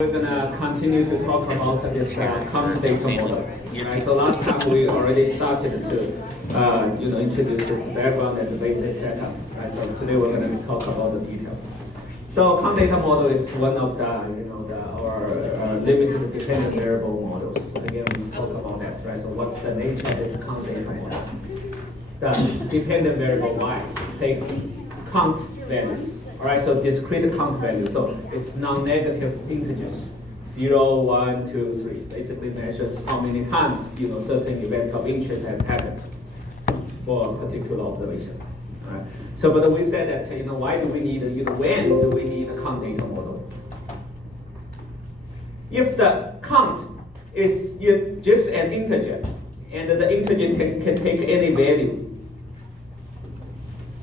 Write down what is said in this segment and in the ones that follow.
We're gonna continue to talk about this count data model. Right? So last time we already started to introduce its background and the basic setup. Right? So today we're gonna talk about the details. So count data model is one of our limited dependent variable models. Again, we talk about that. Right? So what's the nature of this count data model? The dependent variable y takes count values. All right, so discrete count value. So it's non-negative integers, 0, 1, 2, 3. Basically measures how many times certain event of interest has happened for a particular observation. All right. So, but we said that why do we need when do we need a count data model? If the count is just an integer, and the integer can take any value,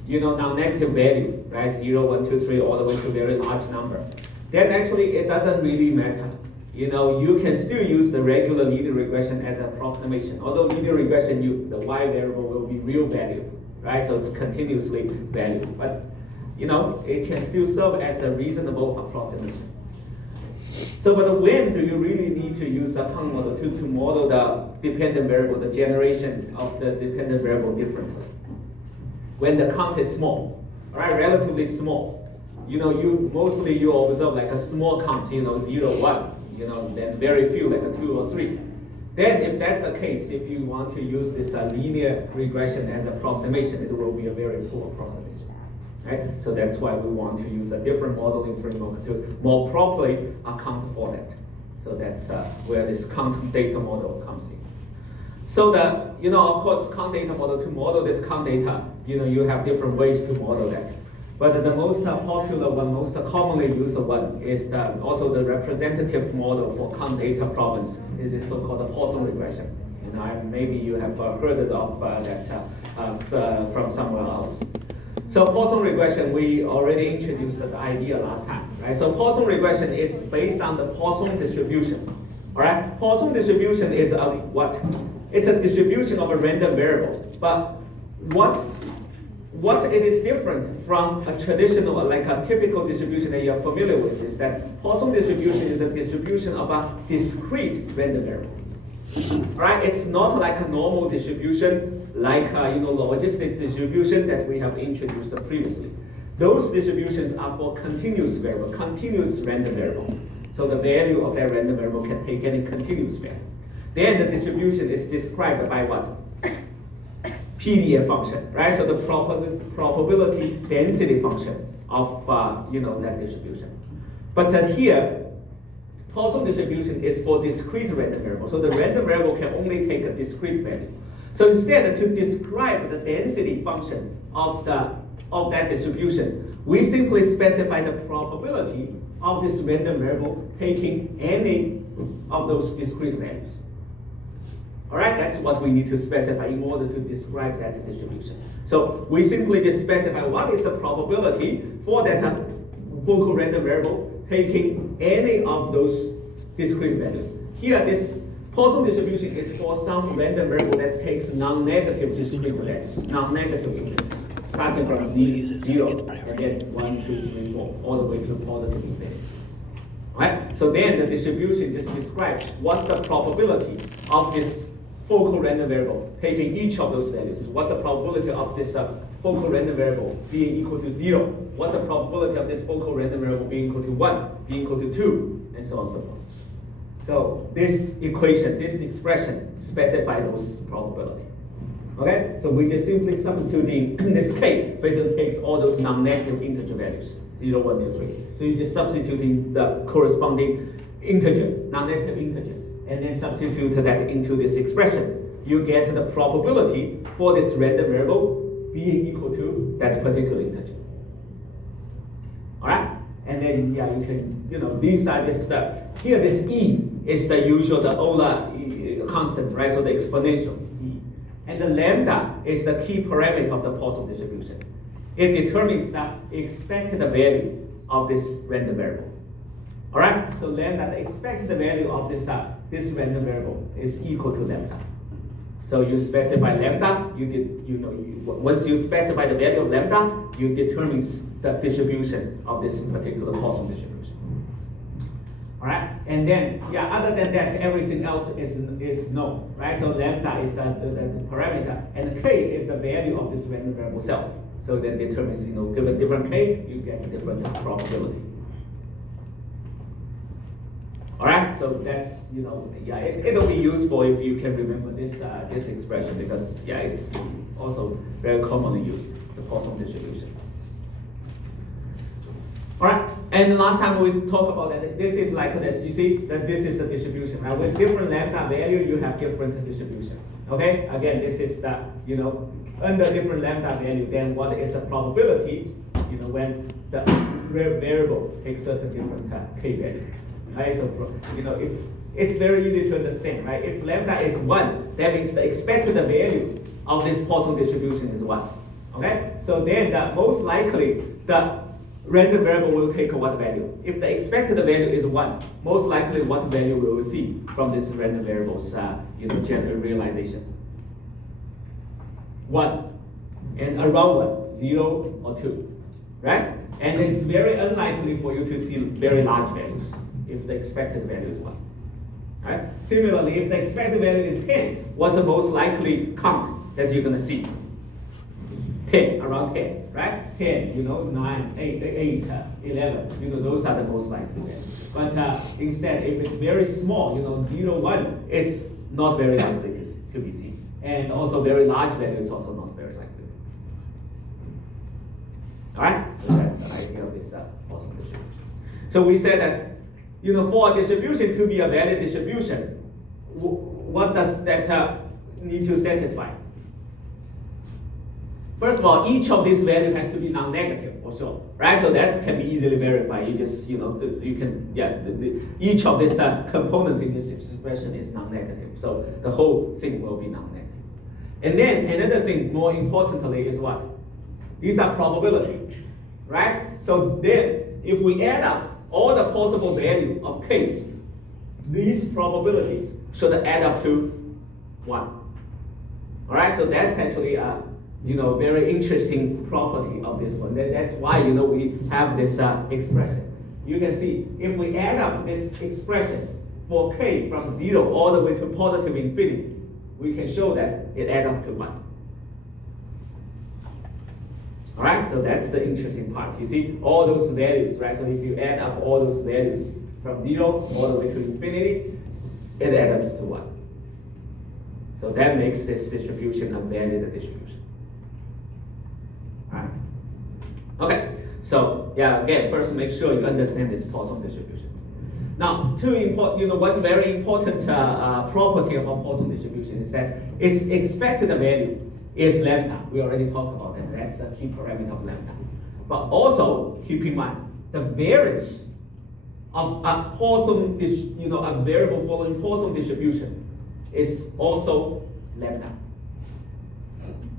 non-negative value, right? 0, 1, 2, 3, all the way to very large number. Then actually it doesn't really matter. You can still use the regular linear regression as an approximation. Although linear regression, the y variable will be real value, right? So it's continuously valued. But it can still serve as a reasonable approximation. So, but when do you really need to use a count model to model the dependent variable, the generation of the dependent variable differently? When the count is small, right, relatively small, you observe like a small count, 0, 1, then very few, like a 2 or 3. Then if that's the case, if you want to use this linear regression as approximation, it will be a very poor approximation, right? So that's why we want to use a different modeling framework to more properly account for that. So that's where this count data model comes in. So of course, count data model, to model this count data, you have different ways to model that. But the most popular one, most commonly used one, is also the representative model for count data problems, is the so-called Poisson regression. Maybe you have heard of that from somewhere else. So Poisson regression, we already introduced the idea last time, right? So Poisson regression is based on the Poisson distribution. All right, Poisson distribution is what? It's a distribution of a random variable. But what it is different from a traditional, like a typical distribution that you're familiar with, is that Poisson distribution is a distribution of a discrete random variable. Right? It's not like a normal distribution, like logistic distribution that we have introduced previously. Those distributions are for continuous variable, continuous random variable. So the value of that random variable can take any continuous value. Then the distribution is described by what? PDF function, right? So the probability density function of that distribution. But here, Poisson distribution is for discrete random variable. So the random variable can only take a discrete value. So instead, to describe the density function of that distribution, we simply specify the probability of this random variable taking any of those discrete values. All right, that's what we need to specify in order to describe that distribution. So we simply just specify what is the probability for that focal random variable taking any of those discrete values. Here, this Poisson distribution is for some random variable that takes non-negative discrete values, non-negative integers, starting from 0, and then 1, 2, 3, 4, all the way to positive infinity. Right? So then the distribution just describes what's the probability of this focal random variable taking each of those values. What's the probability of this focal random variable being equal to 0? What's the probability of this focal random variable being equal to 1, being equal to 2, and so on and so forth. So this equation, this expression specifies those probability. Okay? So we just simply substituting this k basically takes all those non-negative integer values, 0, 1, 2, 3. So you're just substituting the corresponding integer, non-negative integer, and then substitute that into this expression. You get the probability for this random variable being equal to that particular integer. All right? And then, you can, these are just here this e is the usual, the Euler constant, right? So the exponential e. And the lambda is the key parameter of the Poisson distribution. It determines the expected value of this random variable. All right, so lambda, the expected value of this random variable is equal to lambda. So you specify lambda, once you specify the value of lambda, you determine the distribution of this particular Poisson distribution. All right, and then other than that, everything else is known, right? So lambda is the parameter, and k is the value of this random variable self. So that determines, given different k, you get different probability. All right, so that's, it'll be useful if you can remember this expression, because it's also very commonly used, the Poisson distribution. All right, and last time we talked about that, this is like this. You see that this is the distribution, right? With different lambda value, you have different distribution. Okay, again, this is the, under different lambda value, then what is the probability, when the variable takes certain different k value, right? So, if it's very easy to understand, right? If lambda is 1, that means the expected value of this Poisson distribution is 1. Okay, so then most likely the random variable will take what value? If the expected value is 1, most likely what value we will see from this random variable's general realization? 1, and around 1, 0 or 2, right? And it's very unlikely for you to see very large values if the expected value is 1. Right? Similarly, if the expected value is 10, what's the most likely count that you're going to see? 10, around 10, right? 10, 9, 8, 11, those are the most likely values. But instead, if it's very small, 0, 1, it's not very likely to be seen. And also very large value, it's also not very likely. All right, so that's the idea of this Poisson distribution. So we said that, for a distribution to be a valid distribution, what does that need to satisfy? First of all, each of these values has to be non-negative for sure, right? So that can be easily verified. You just, you can, each of this component in this expression is non-negative. So the whole thing will be non-negative. And then another thing, more importantly, is what? These are probability, right? So then, if we add up all the possible value of k's, these probabilities should add up to 1. All right, so that's actually a very interesting property of this one. That's why we have this expression. You can see if we add up this expression for k from 0 all the way to positive infinity, we can show that it adds up to 1. All right, so that's the interesting part. You see all those values, right? So if you add up all those values from 0 all the way to infinity, it adds up to 1. So that makes this distribution a valid distribution. All right. Okay, so again, first make sure you understand this Poisson distribution. Now, one very important property of a Poisson distribution is that its expected value is lambda. We already talked about that. That's the key parameter of lambda. But also keep in mind the variance of a Poisson, a variable following Poisson distribution is also lambda.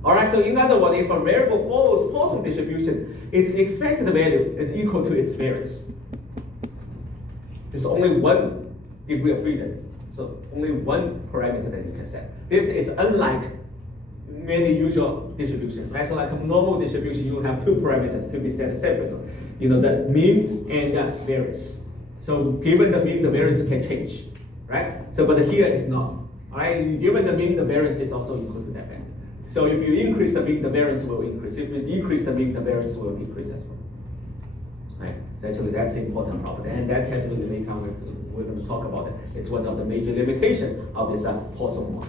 All right. So in other words, if a variable follows Poisson distribution, its expected value is equal to its variance. There's only one degree of freedom, so only one parameter that you can set. This is unlike many usual distributions, right? So like a normal distribution, you have two parameters to be set separately. The mean and the variance. So given the mean, the variance can change, right? So but here it's not. All right, given the mean, the variance is also equal to that value. So if you increase the mean, the variance will increase. If you decrease the mean, the variance will decrease as well. Right? So actually that's an important property, and that's actually later on we're going to talk about it. It's one of the major limitations of this Poisson model.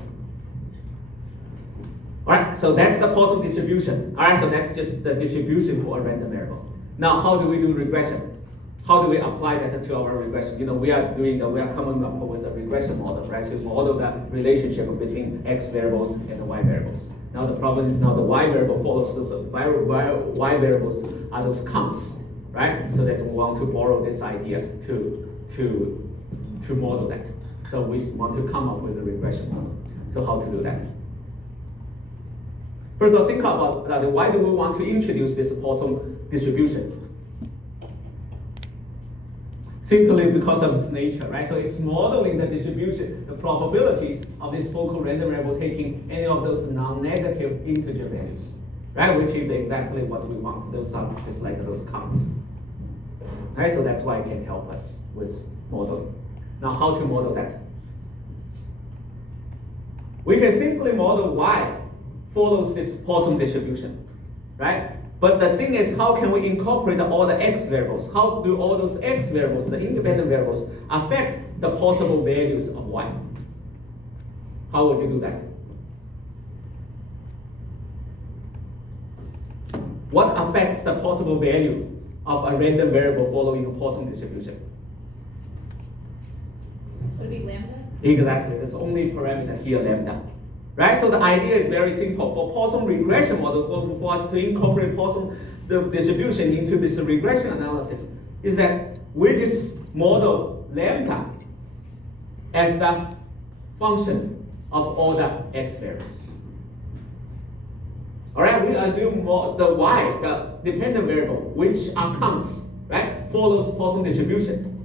All right, so that's the Poisson distribution. All right, so that's just the distribution for a random variable. Now, how do we do regression? How do we apply that to our regression? We are coming up with a regression model, right? So model the relationship between x variables and the y variables. Now the problem is now the y variable follows those y variables are those counts, right? So that we want to borrow this idea to model that. So we want to come up with a regression model. So how to do that? First of all, think about why do we want to introduce this Poisson distribution? Simply because of its nature, right? So it's modeling the distribution, the probabilities of this focal random variable taking any of those non-negative integer values, right? Which is exactly what we want. Those are just like those counts, right? So that's why it can help us with model. Now, how to model that? We can simply model y follows this Poisson distribution, right? But the thing is, how can we incorporate all the x variables? How do all those x variables, the independent variables, affect the possible values of y? How would you do that? What affects the possible values of a random variable following a Poisson distribution? Would it be lambda? Exactly, there's only parameter here, lambda. Right, so the idea is very simple. For Poisson regression model, for us to incorporate Poisson the distribution into this regression analysis, is that we just model lambda as the function of all the x variables. All right, we assume the y, the dependent variable, which accounts, right, follows Poisson distribution.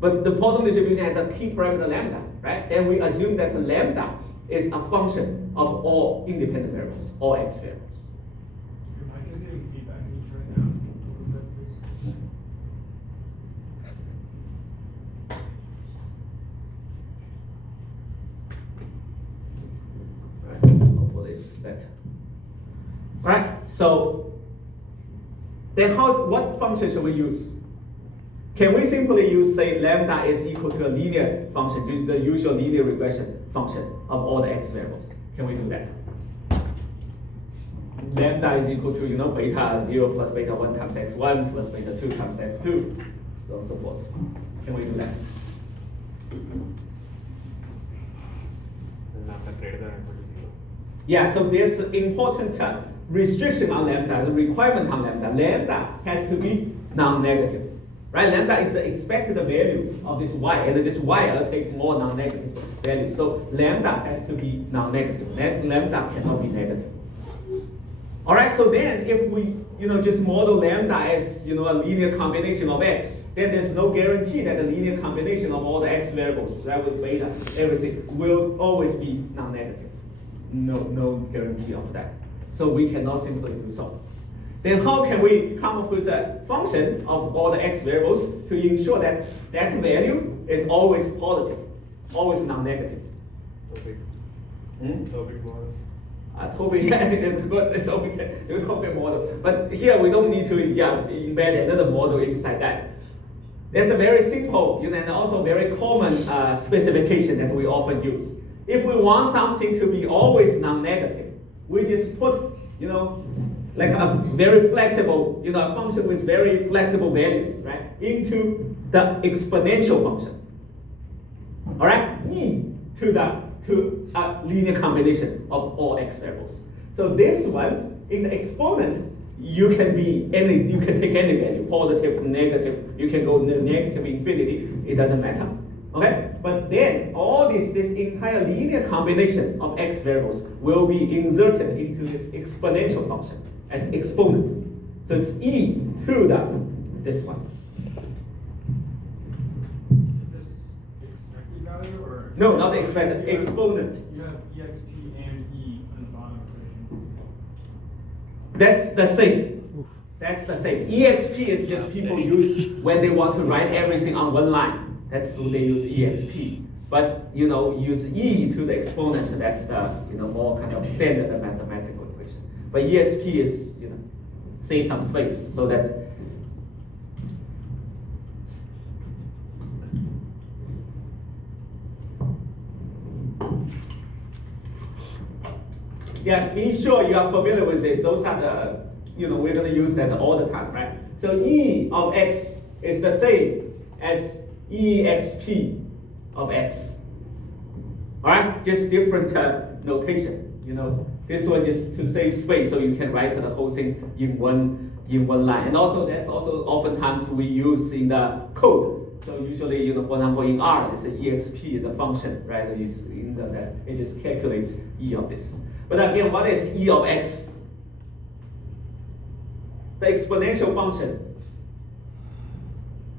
But the Poisson distribution has a key parameter lambda, right? Then we assume that the lambda is a function of all independent variables, all x variables. Your mic is getting feedback. Can you turn it down a little bit, please? Right, hopefully it's better. Right, so then what function should we use? Can we simply use, say, lambda is equal to a linear function, the usual linear regression function of all the x variables? Can we do that? Lambda is equal to, beta 0 plus beta 1 times x1 plus beta 2 times x2, so on and so forth. Can we do that? Is lambda greater than or equal to 0? Yeah, so there's important restriction on lambda, the requirement on lambda. Lambda has to be non-negative. Right, lambda is the expected value of this y, and this y will take more non-negative values. So lambda has to be non-negative. Lambda cannot be negative. All right, so then if we just model lambda as a linear combination of x, then there's no guarantee that the linear combination of all the x variables, right, with beta, everything, will always be non-negative. No guarantee of that. So we cannot simply do so. Then how can we come up with a function of all the x variables to ensure that that value is always positive, always non-negative? Topic. Hmm? Topic model. Topic, yeah, it's good, so we can do topic model. But here we don't need to embed another model inside that. There's a very simple and also very common specification that we often use. If we want something to be always non-negative, we just put, like a very flexible, a function with very flexible values, right, into the exponential function. All right, to a linear combination of all x variables. So this one, in the exponent, you can take any value, positive, negative. You can go negative infinity. It doesn't matter. Okay, but then all this entire linear combination of x variables will be inserted into this exponential function as exponent. So it's e to this one. Is this expected value or? No, not the expected, exponent. You have exp and e on the bottom equation. That's the same. That's the same. Exp is just people use when they want to write everything on one line. That's who they use exp. But use e to the exponent. That's the more kind of standard mathematical equation. But exp is save some space so that be sure you are familiar with this. Those are the we're going to use that all the time, right? So e of x is the same as exp of x. All right, just different notation. This one is to save space, so you can write the whole thing in one line. And also that's also oftentimes we use in the code. So usually, for example, in R, it's exp is a function, right? So it's in it just calculates e of this. But again, what is e of x? The exponential function.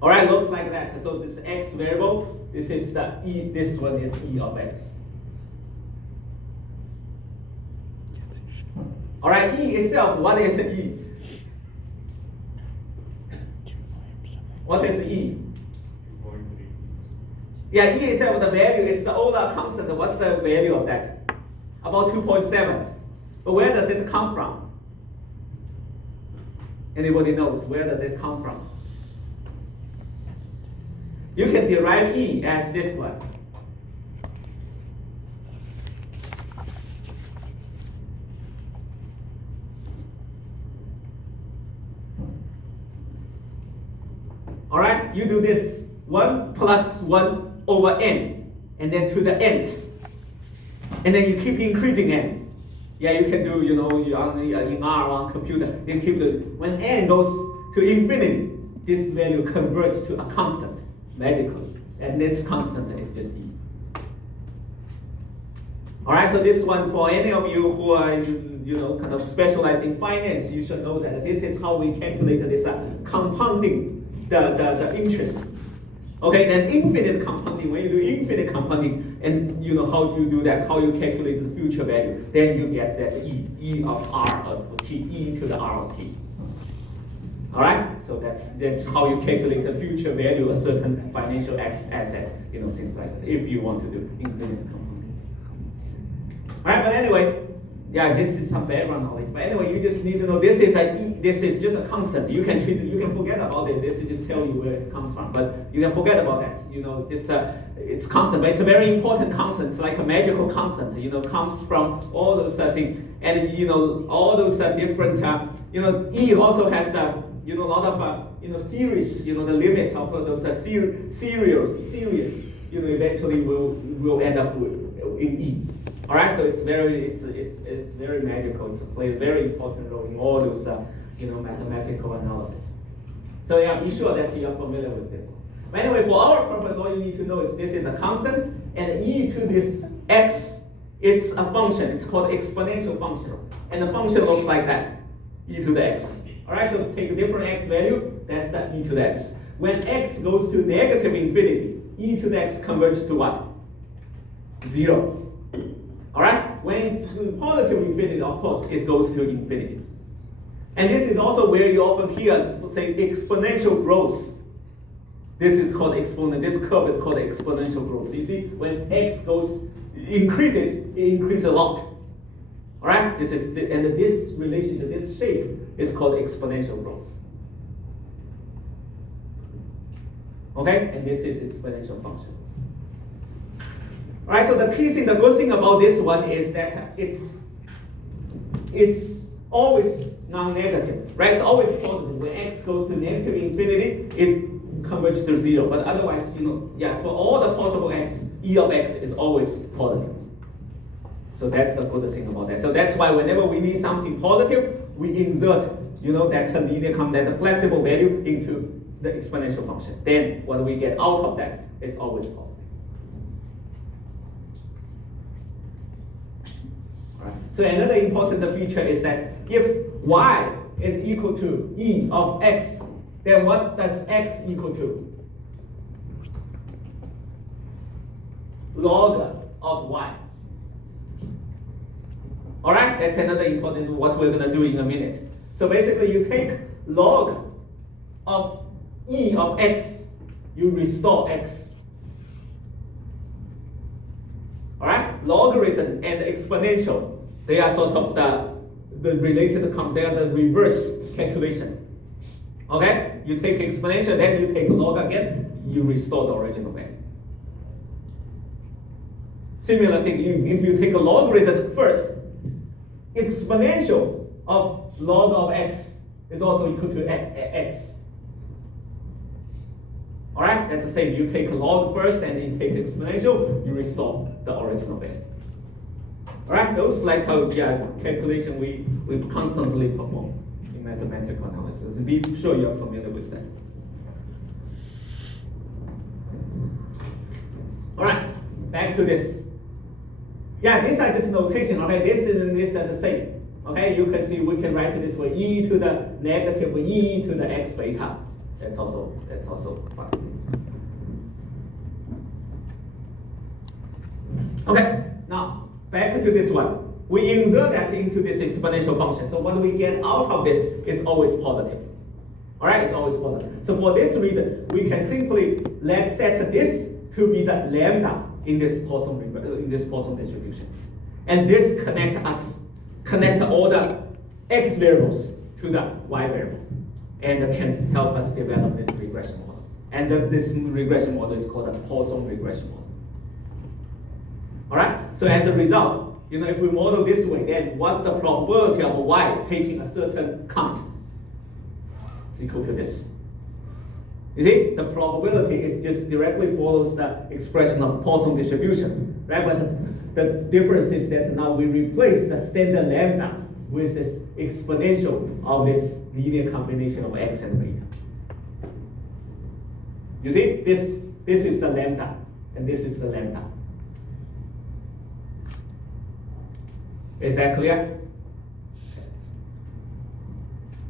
All right, looks like that. So this x variable, this is the e. This one is e of x. All right, e itself. What is e? What is e? Yeah, E itself, the value, it's the Euler constant. What's the value of that? About 2.7. But where does it come from? Anybody knows where does it come from? You can derive E as this one. All right, you do this 1 plus 1 over n, and then to the n's, and then you keep increasing n. Yeah, you can do, in R on computer, you keep doing. When n goes to infinity, this value converts to a constant magically, and this constant is just E. All right, so this one for any of you who are kind of specialized in finance, you should know that this is how we calculate this compounding the interest. Okay, then infinite compounding, when you do infinite compounding, and how you do that, how you calculate the future value, then you get that E of R of T, E to the R of T. All right, so that's how you calculate the future value of a certain financial asset, things like that, if you want to do infinite compounding. All right, but anyway, yeah, this is some background knowledge. But anyway, you just need to know this is just a constant. You can forget about it. This will just tell you where it comes from. But you can forget about that. It's constant, but it's a very important constant. It's like a magical constant. Comes from all those things, and all those different. E also has the a lot of series. The limit of those series. Eventually will end up in E. All right, so it's very magical. It plays a very important role in all those mathematical analysis. So yeah, be sure that you are familiar with it. But anyway, for our purpose, all you need to know is this is a constant, and E to this x, it's a function. It's called exponential function, and the function looks like that, E to the x. All right, so take a different x value. That's the E to the x. When x goes to negative infinity, E to the x converges to what? 0. All right? When it's to positive infinity, of course, it goes to infinity. And this is also where you often hear say exponential growth. This is called exponent. This curve is called exponential growth. You see, when x increases, it increases a lot. All right? This relationship, this shape is called exponential growth. Okay? And this is exponential function. All right, so the key thing, the good thing about this one is that it's always non-negative, right? It's always positive. When x goes to negative infinity, it converges to 0. But otherwise, for all the possible x, E of x is always positive. So that's the good thing about that. So that's why whenever we need something positive, we insert, that linear that flexible value into the exponential function. Then what we get out of that is always positive. So another important feature is that if y is equal to E of x, then what does x equal to? Log of y. All right, that's another important what we're going to do in a minute. So basically you take log of E of x, you restore x. All right, logarithm and exponential. They are sort of the related, they are the reverse calculation. Okay? You take exponential, then you take log again, you restore the original value. Similar thing, if you take a logarithm first, exponential of log of x is also equal to x. All right? That's the same. You take log first, and then you take the exponential, you restore the original value. All right, those calculation we constantly perform in mathematical analysis. Be sure you're familiar with that. All right, back to this. Yeah, these are just notation. Okay, this and this are the same. Okay, you can see we can write it this way: e to the negative e to the x beta. That's also fine. Okay, now. Back to this one. We insert that into this exponential function. So what we get out of this is always positive. All right, it's always positive. So for this reason, we can simply set this to be the lambda in this Poisson distribution. And this connect all the x variables to the y variable, and can help us develop this regression model. And this regression model is called a Poisson regression model. All right. So as a result, if we model this way, then what's the probability of y taking a certain count? It's equal to this. You see, the probability is just directly follows the expression of Poisson distribution, right? But the difference is that now we replace the standard lambda with this exponential of this linear combination of x and beta. You see, this is the lambda, and this is the lambda. Is that clear?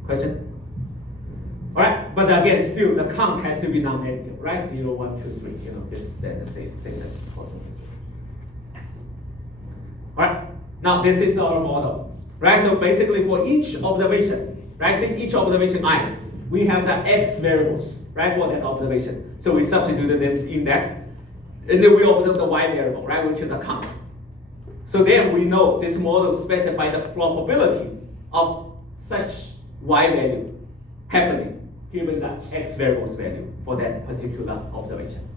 Question? All right, but again, still the count has to be non-negative, right? 0, 1, 2, 3, this, then the same as Poisson distribution. All right, now this is our model, right? So basically for each observation, right? Say each observation I, we have the x variables, right, for that observation. So we substitute it in that, and then we observe the y variable, right, which is a count. So then we know this model specifies the probability of such y value happening given the x variables value for that particular observation.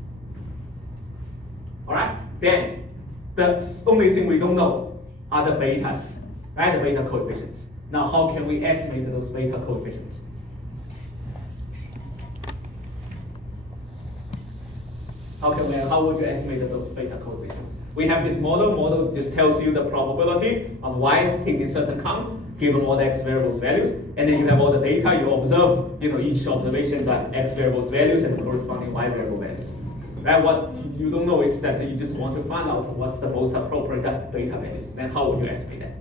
All right, then the only thing we don't know are the betas, right, the beta coefficients. Now how can we estimate those beta coefficients? How would you estimate those beta coefficients? We have this model just tells you the probability of y taking certain count given all the x variables values, and then you have all the data, you observe, each observation, the x variables values and the corresponding y variable values. Right? What you don't know is that you just want to find out what's the most appropriate data values. Then how would you estimate that?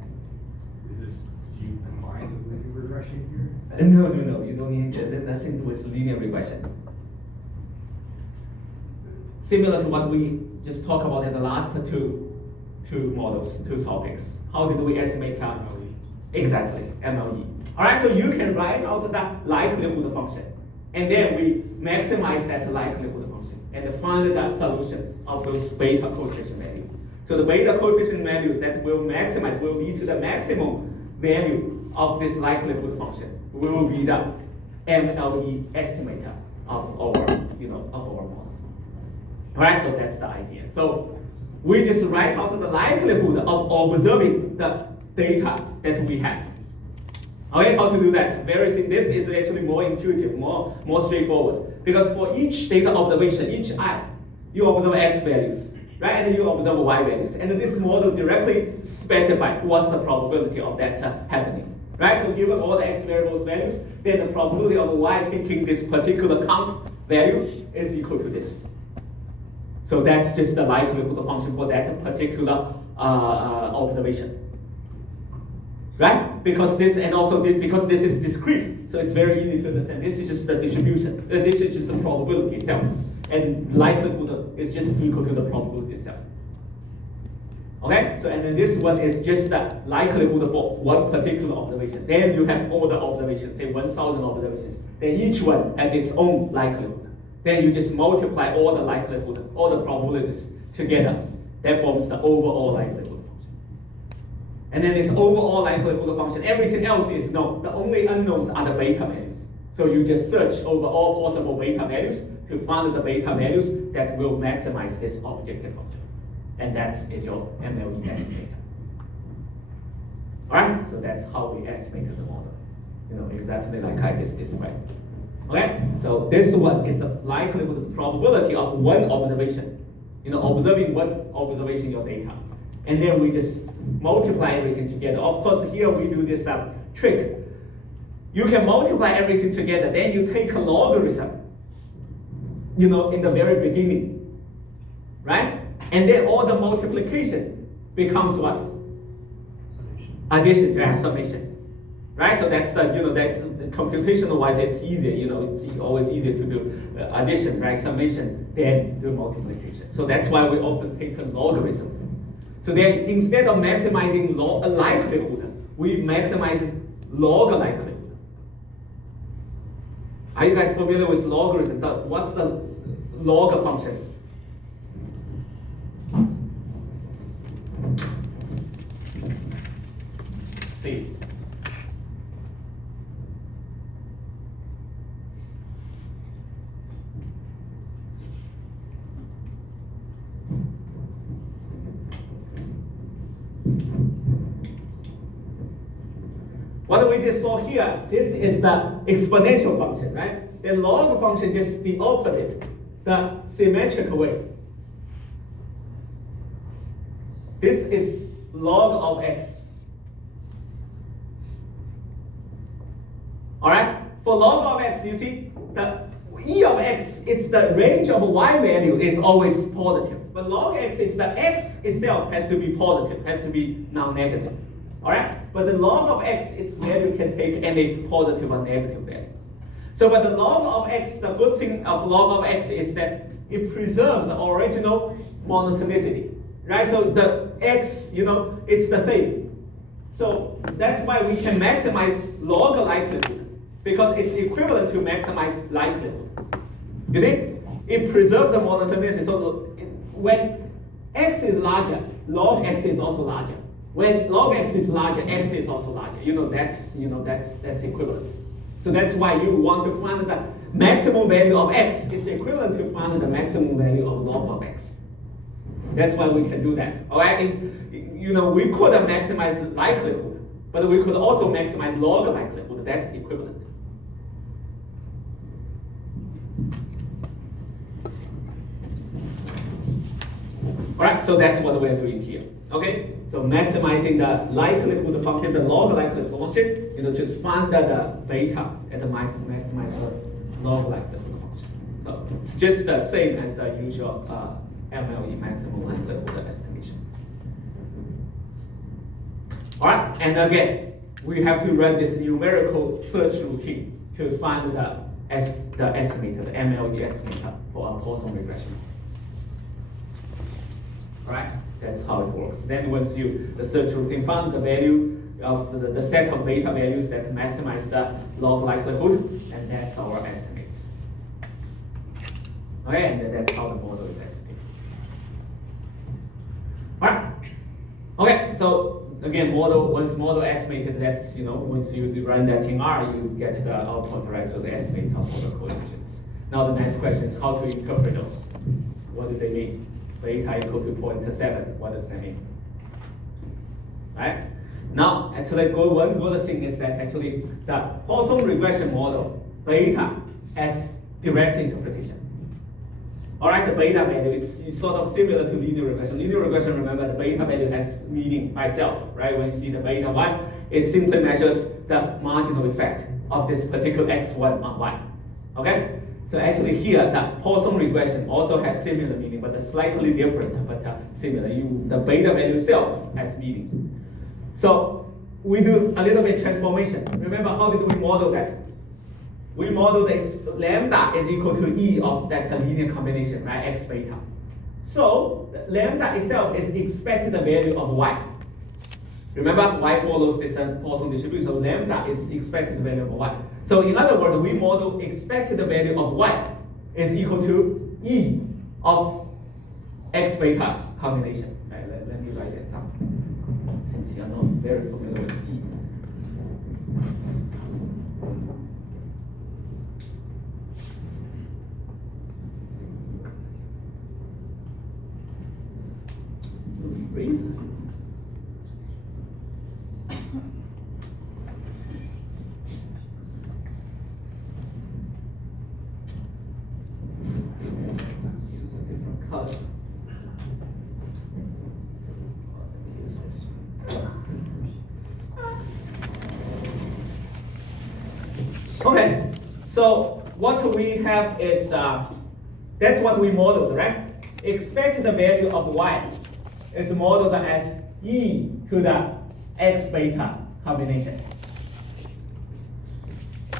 Do you combine this linear regression here? No, you don't need nothing to do with linear regression. Similar to what we just talked about in the last two models, two topics. How did we estimate MLE. Exactly, MLE. All right, so you can write out the likelihood function, and then we maximize that likelihood function and find the solution of those beta coefficient values. So the beta coefficient values that will maximize, will lead to the maximum value of this likelihood function will be the MLE estimator of our model. All right, so that's the idea. So we just write out the likelihood of observing the data that we have. Okay, how to do that? This is actually more intuitive, more straightforward. Because for each data observation, each I, you observe x values, right? And you observe y values. And this model directly specifies what's the probability of that happening. Right? So given all the x variables values, then the probability of y taking this particular count value is equal to this. So that's just the likelihood function for that particular observation. Right? Because this is discrete, so it's very easy to understand. This is just the distribution. This is just the probability itself, and likelihood is just equal to the probability itself. Okay? So and then this one is just the likelihood for one particular observation. Then you have all the observations, say 1,000 observations. Then each one has its own likelihood. Then you just multiply all the likelihood, all the probabilities together. That forms the overall likelihood function. And then this overall likelihood function, everything else is known. The only unknowns are the beta values. So you just search over all possible beta values to find the beta values that will maximize this objective function. And that is your MLE estimator. All right, so that's how we estimated the model. Exactly like I just described. Okay, so this one is the likelihood, the probability of one observation. Observing one observation your data. And then we just multiply everything together. Of course, here we do this trick. You can multiply everything together, then you take a logarithm, in the very beginning, right? And then all the multiplication becomes what? Summation. Addition, summation. Right, so that's that's computational wise, it's easier. It's always easier to do addition, right, summation, than do multiplication. So that's why we often take a logarithm. So then instead of maximizing likelihood, we maximize log likelihood. Are you guys familiar with logarithm? What's the log function? What we just saw here, this is the exponential function, right? The log function is the opposite, the symmetric way. This is log of x. All right? For log of x, you see, the e of x, it's the range of y value is always positive. But log x is the x itself has to be positive, has to be non-negative. All right? But the log of x, its value can take any positive or negative value. So, but the log of x, the good thing of log of x is that it preserves the original monotonicity, right? So the x, it's the same. So that's why we can maximize log likelihood, because it's equivalent to maximize likelihood. You see, it preserves the monotonicity. So when x is larger, log x is also larger. When log x is larger, x is also larger. That's equivalent. So that's why you want to find the maximum value of x. It's equivalent to find the maximum value of log of x. That's why we can do that. All right? We could maximize likelihood, but we could also maximize log likelihood. That's equivalent. All right, so that's what we're doing here. Okay, so maximizing the likelihood function, the log likelihood function, just find the beta and maximize the log likelihood function. So it's just the same as the usual MLE maximum likelihood estimation. All right, and again, we have to run this numerical search routine to find the estimator, the MLE estimator for a Poisson regression. Right? That's how it works. Then once the search routine found the value of the set of beta values that maximize the log likelihood, and that's our estimates. Okay, and that's how the model is estimated. Alright. Okay, so again, once model estimated, that's once you run that in R, you get the output, right? So the estimates of all the coefficients. Now the next question is how to interpret those. What do they mean? Beta equal to 0.7. What does that mean? Right? Now, actually, one good thing is that actually the Poisson regression model, beta has direct interpretation. All right, the beta value it's sort of similar to linear regression. Linear regression, remember, the beta value has meaning by itself, right? When you see the beta 1, it simply measures the marginal effect of this particular x1 on y. Okay? So actually here, the Poisson regression also has similar meaning, but slightly different, but similar. The beta value itself has meaning. So we do a little bit transformation. Remember, how did we model that? We modeled lambda is equal to E of that linear combination, right, x beta. So lambda itself is expected value of y. Remember, y follows this Poisson distribution, so lambda is expected value of y. So in other words, we model expected value of y is equal to E of x beta combination. Right, let me write that down, since you are not very familiar with E. Reason. Use a different color. Use this. Okay, so what we have is that's what we modeled, right? Expect the value of y is modeled as E to the x beta combination.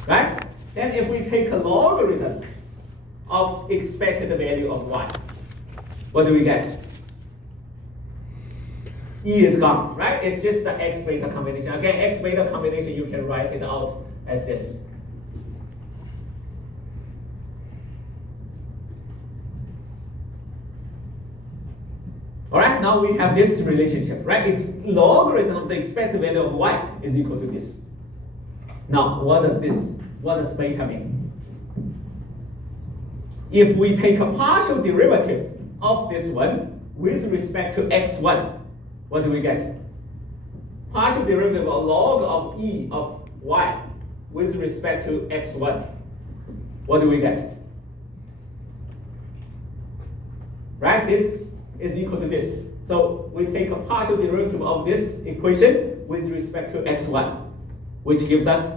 Right? Then if we take a logarithm of expected value of y, what do we get? E is gone, right? It's just the x beta combination. Again, x beta combination, you can write it out as this. All right, now we have this relationship, right? It's logarithm of the expected value of y is equal to this. Now, what does beta mean? If we take a partial derivative of this one with respect to x1, what do we get? partial derivative of log of e of y with respect to x1, what do we get? Right? This is equal to this. So we take a partial derivative of this equation with respect to x1, which gives us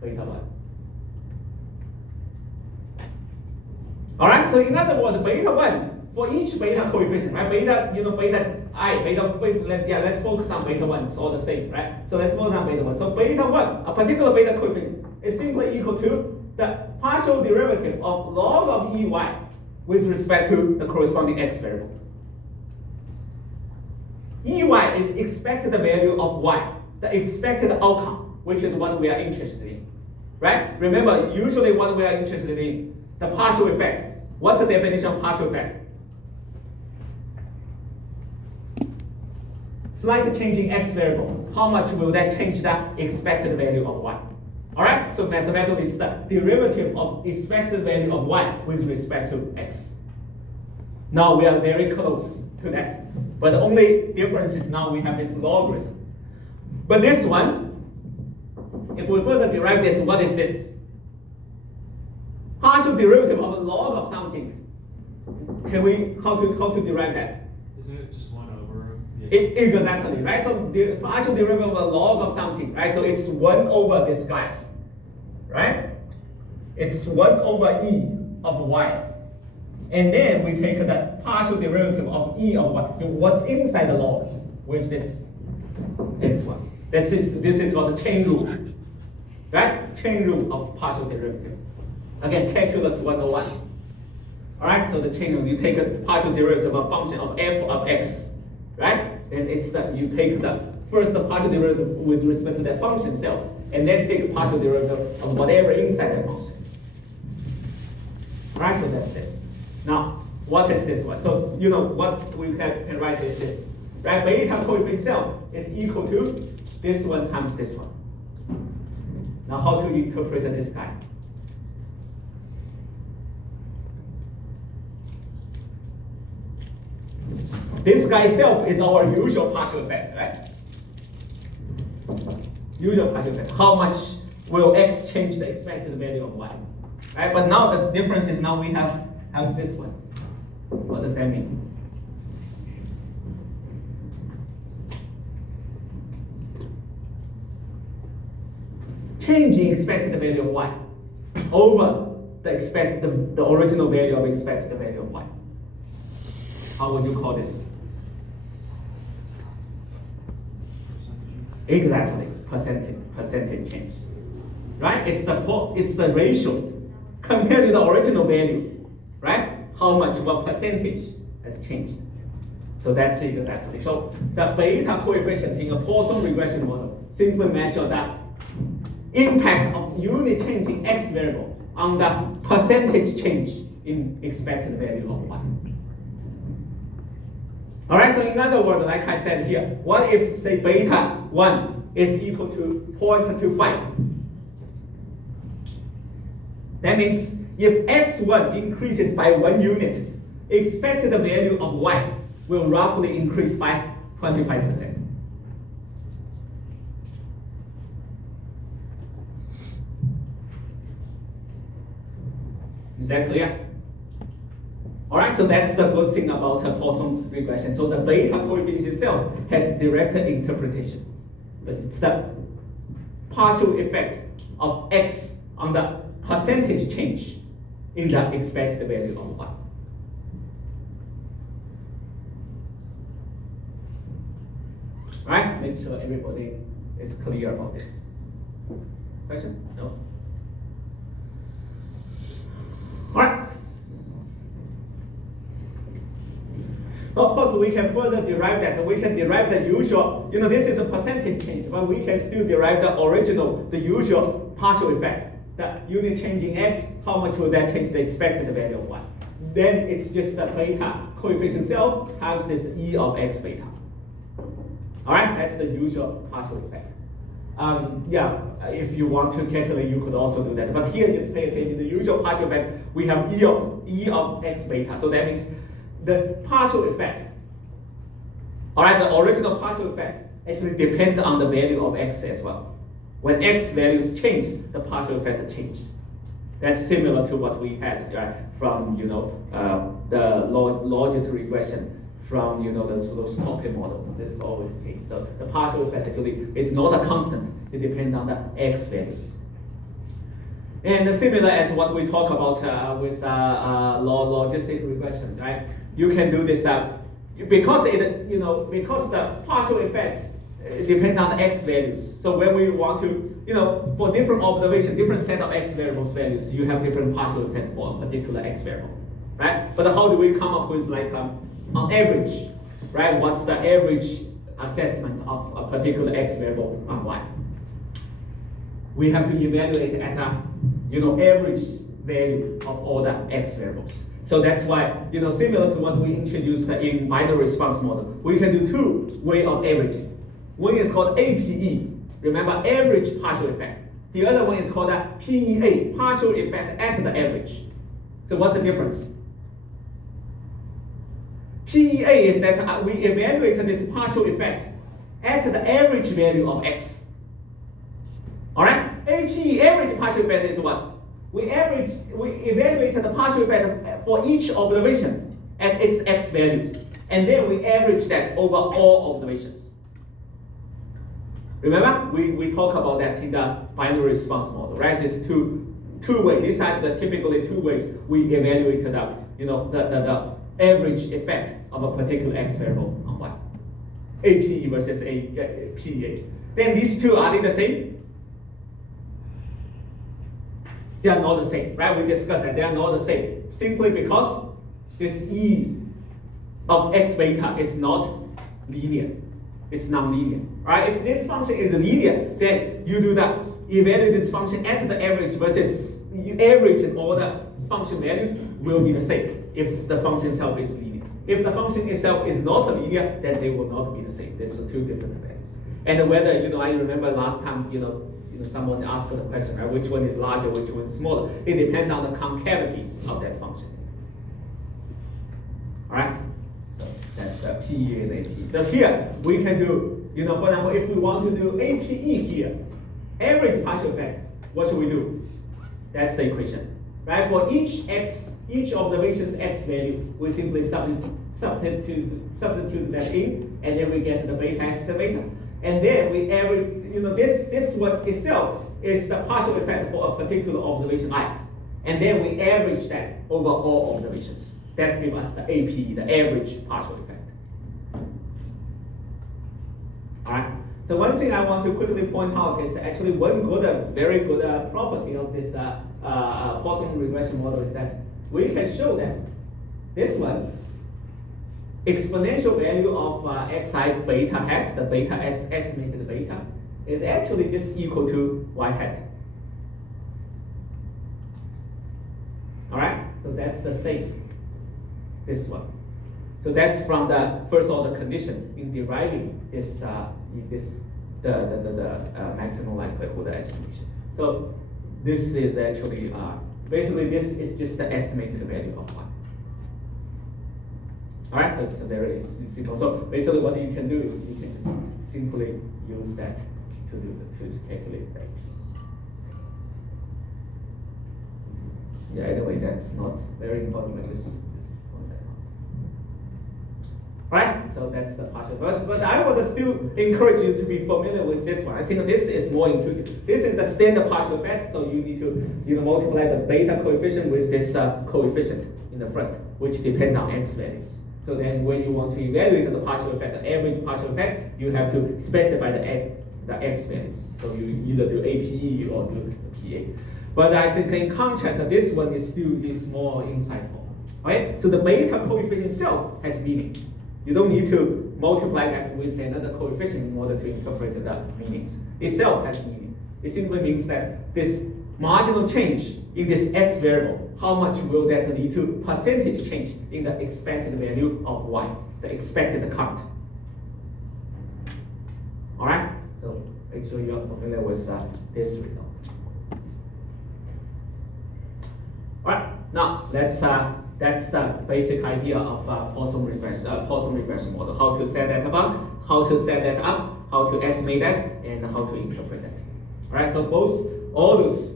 beta 1. All right, so in other words, beta 1, for each beta coefficient, right? Beta, beta I, let's focus on beta 1, it's all the same, right? So let's focus on beta 1. So beta 1, a particular beta coefficient, is simply equal to the partial derivative of log of ey with respect to the corresponding x variable. Ey is expected value of y, the expected outcome, which is what we are interested in, right? Remember, usually what we are interested in, the partial effect. What's the definition of partial effect? Slight change in x variable. How much will that change the expected value of y? All right, so mathematically it's the derivative of expected value of y with respect to x. Now we are very close to that, but the only difference is now we have this logarithm. But this one, if we further derive this, what is this? Partial derivative of a log of something. How to derive that? Isn't it just 1 over? Exactly, right? So the partial derivative of a log of something, right? So it's 1 over this guy, right? It's 1 over e of y. And then we take the partial derivative of e of y. What's inside the log with this x1? This is called the chain rule, right? Chain rule of partial derivative. Again, calculus 101. All right, so the chain rule, you take a partial derivative of a function of f of x, right? Then it's you take the partial derivative with respect to that function itself, and then take a partial derivative of whatever inside that function. All right, so that's this. Now, what is this one? So what we can write is this, right? Beta coefficient itself is equal to this one times this one. Now, how to interpret this guy? This guy itself is our usual partial effect, right? Usual partial effect. How much will x change the expected value of y? Right? But now the difference is now we have this one. What does that mean? Changing expected value of y over the original value of expected value of y. How would you call this? Exactly, percentage change, right? It's the ratio compared to the original value, right? How much, what percentage has changed? So that's it exactly. So the beta coefficient in a Poisson regression model simply measure the impact of unit change in x variable on the percentage change in expected value of y. All right, so in other words, like I said here, what if, say, beta 1 is equal to 0.25? That means if x1 increases by 1 unit, expected value of y will roughly increase by 25%. Is that clear? All right, so that's the good thing about Poisson regression. So the beta coefficient itself has direct interpretation. But it's the partial effect of x on the percentage change in the expected value of y. All right, make sure everybody is clear about this. Question? No? All right. Of course, we can further derive that. We can derive the usual, this is a percentage change, but we can still derive the usual partial effect. The unit change in x, how much will that change the expected value of y? Then it's just the beta coefficient itself times this e of x beta. All right, that's the usual partial effect. If you want to calculate, you could also do that. But here, just pay attention. The usual partial effect, we have e of x beta. So that means the partial effect, all right, the original partial effect actually depends on the value of x as well. When x values change, the partial effect changes. That's similar to what we had from the logical regression from the stopping model. This is always changed. So the partial effect actually is not a constant. It depends on the x values. And similar as what we talk about with logistic regression, right? You can do this because because the partial effect depends on the x values. So when we want to, for different observation, different set of x variables values, you have different partial effect for a particular x variable, right? But how do we come up with on average, right? What's the average assessment of a particular x variable on y? We have to evaluate at average value of all the x variables. So that's why, similar to what we introduced in binary response model, we can do two ways of averaging. One is called APE, remember average partial effect. The other one is called PEA, partial effect at the average. So what's the difference? PEA is that we evaluate this partial effect at the average value of x. All right? APE, average partial effect, is what? We evaluate the partial effect for each observation at its x values, and then we average that over all observations. Remember, we talk about that in the binary response model, right? There's two ways. These are typically two ways we evaluate the average effect of a particular x variable on y. APE versus PEA. Then these two, are they the same? They are not the same, right? We discussed that they are not the same. Simply because this E of x beta is not linear. It's non-linear, right? If this function is linear, then you do that. Evaluate this function at the average versus average, and all the function values will be the same if the function itself is linear. If the function itself is not linear, then they will not be the same. There's two different values. And whether, I remember last time, someone asked the question, right? Which one is larger, which one is smaller? It depends on the concavity of that function. All right? So that's the PE and APE. So here we can do, for example, if we want to do APE here, average partial effect, what should we do? That's the equation, right? For each observation's x value, we simply substitute that in, and then we get the beta x and beta. And then we average, this one itself is the partial effect for a particular observation I. And then we average that over all observations. That gives us the APE, the average partial effect. All right. So one thing I want to quickly point out is actually one very good property of this Poisson regression model is that we can show that this one, exponential value of xi beta hat, the beta estimated beta, is actually just equal to y hat. All right, so that's the same. This one. So that's from the first order condition in deriving this the maximum likelihood estimation. So this is actually basically this is just the estimated value of y. All right, so it's very simple. So basically, what you can do is you can just simply use that to calculate that. Yeah, anyway, that's not very important. I just point that out. All right, so that's the partial. But I would still encourage you to be familiar with this one. I think this is more intuitive. This is the standard partial effect, so you need to multiply the beta coefficient with this coefficient in the front, which depends on x values. So then when you want to evaluate the partial effect, the average partial effect, you have to specify the x values. So you either do APE or do PA. But I think in contrast, this one is more insightful. Right? So the beta coefficient itself has meaning. You don't need to multiply that with another coefficient in order to interpret the meanings. Itself has meaning. It simply means that this marginal change in this x variable, how much will that lead to percentage change in the expected value of y, the expected count. All right, so make sure you are familiar with this result. All right, now let's That's the basic idea of Poisson regression model. How to set that up, how to estimate that, and how to interpret that. All right. So all those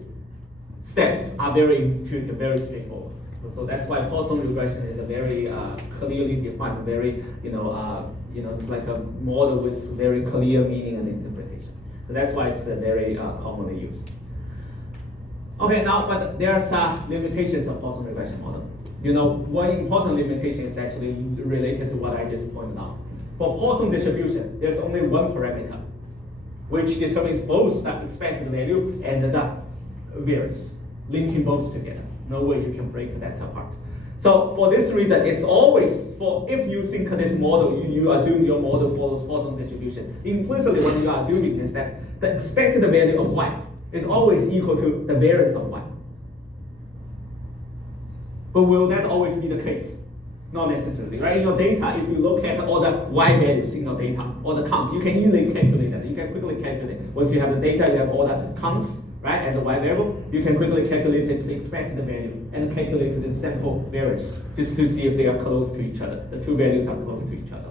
steps are very intuitive, very straightforward. So that's why Poisson regression is a very clearly defined, very it's like a model with very clear meaning and interpretation. So that's why it's very commonly used. Okay, now but there's limitations of Poisson regression model. One important limitation is actually related to what I just pointed out. For Poisson distribution, there's only one parameter, which determines both the expected value and the variance, linking both together. No way you can break that apart. So for this reason, it's always, if you think this model, you assume your model follows Poisson distribution. Implicitly, what you are assuming is that the expected value of y is always equal to the variance of y. But will that always be the case? Not necessarily, right? In your data, if you look at all the y values in your data, all the counts, you can easily calculate that. You can quickly calculate. Once you have the data, you have all the counts, right, as a y variable, you can quickly calculate its expected value and calculate the sample variance just to see if they are close to each other. The two values are close to each other.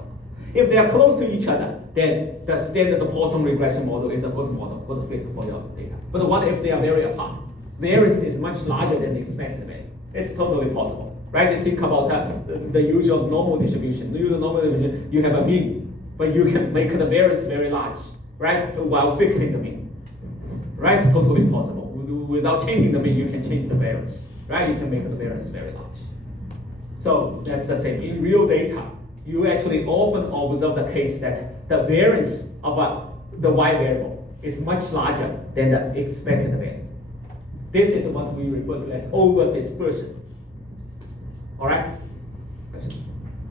If they are close to each other, then the standard Poisson regression model is a good model, good fit for your data. But what if they are very apart? Variance is much larger than the expected value. It's totally possible, right? Just think about the usual normal distribution. The usual normal distribution, you have a mean, but you can make the variance very large, right? While fixing the mean, right? It's totally possible. Without changing the mean, you can change the variance, right? You can make the variance very large. So that's the same. In real data, you actually often observe the case that the variance of the y variable is much larger than the expected value. This is what we refer to as over dispersion. All right? Question?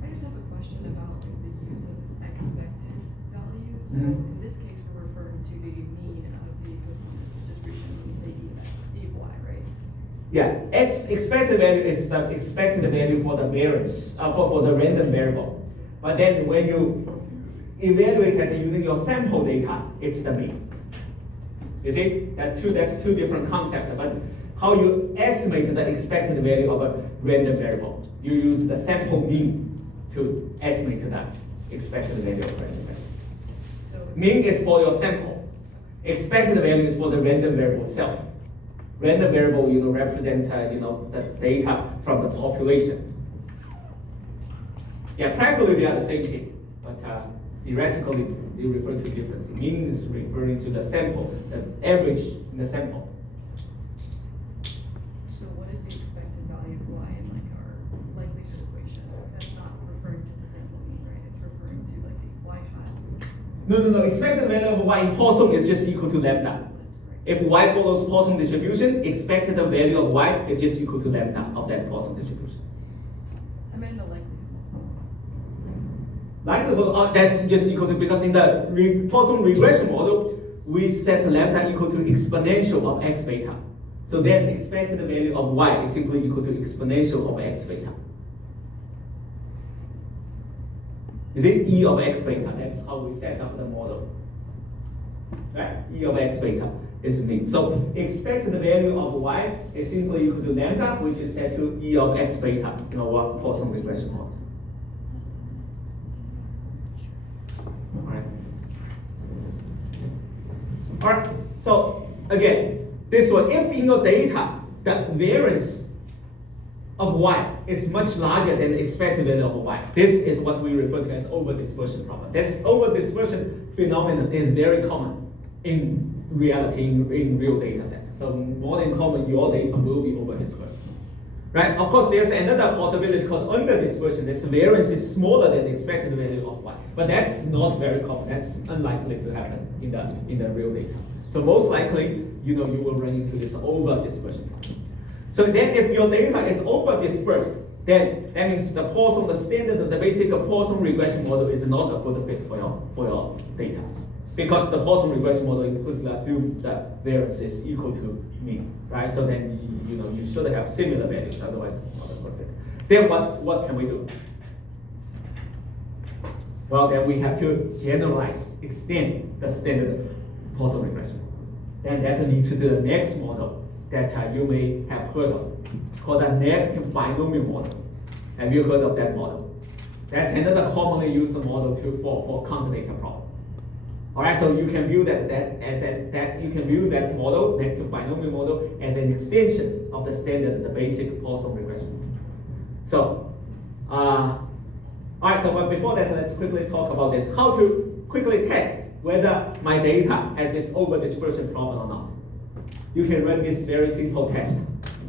I just have a question about the use of expected values. So in this case, we're referring to the mean of the Poisson distribution when we say E of y, right? Yeah, expected value is the expected value for the variance, for the random variable. But then when you evaluate that using your sample data, it's the mean. You see, that's two different concepts. But how you estimate the expected value of a random variable? You use the sample mean to estimate the expected value of random variable. So Mean is for your sample. Expected value is for the random variable itself. Random variable, represent the data from the population. Yeah, practically they are the same thing, but theoretically they refer to difference. Mean is referring to the sample, the average in the sample. So what is the expected value of y in like our likelihood equation? That's not referring to the sample mean, right? It's referring to like the y hat. No. Expected value of y in Poisson is just equal to lambda. If y follows Poisson distribution, expected value of y is just equal to lambda of that Poisson distribution. I meant the likelihood. Likelihood, that's just equal to, because in the Poisson regression model, we set lambda equal to exponential of x beta. So then expected value of y is simply equal to exponential of x beta. Is it E of x beta? That's how we set up the model. Right? E of x beta is mean. So expected value of y is simply equal to lambda, which is set to E of x beta in our Poisson regression model. Alright, so again, this one, if in your data, the variance of y is much larger than the expected value of y, this is what we refer to as over-dispersion problem. This over-dispersion phenomenon is very common in reality, in real data set. So more than common, your data will be over-dispersed. Right? Of course, there's another possibility called under-dispersion. This variance is smaller than the expected value of y. But that's not very common. That's unlikely to happen in the real data. So most likely, you will run into this over-dispersion problem. So then if your data is over-dispersed, then that means the Poisson, the standard, the basic Poisson regression model is not a good fit for your data. Because the Poisson regression model implicitly assumes that variance is equal to mean, right? So then you should have similar values, otherwise it's not a good fit. Then what can we do? Well, then we have to generalize, extend the standard Poisson regression. Then that leads to the next model that you may have heard of. It's called a negative binomial model. Have you heard of that model? That's another commonly used model for counter data problem. All right, so you can view you can view that model, negative binomial model, as an extension of the standard, the basic Poisson regression. So, all right. So, but before that, let's quickly talk about this: how to quickly test whether my data has this over dispersion problem or not. You can run this very simple test.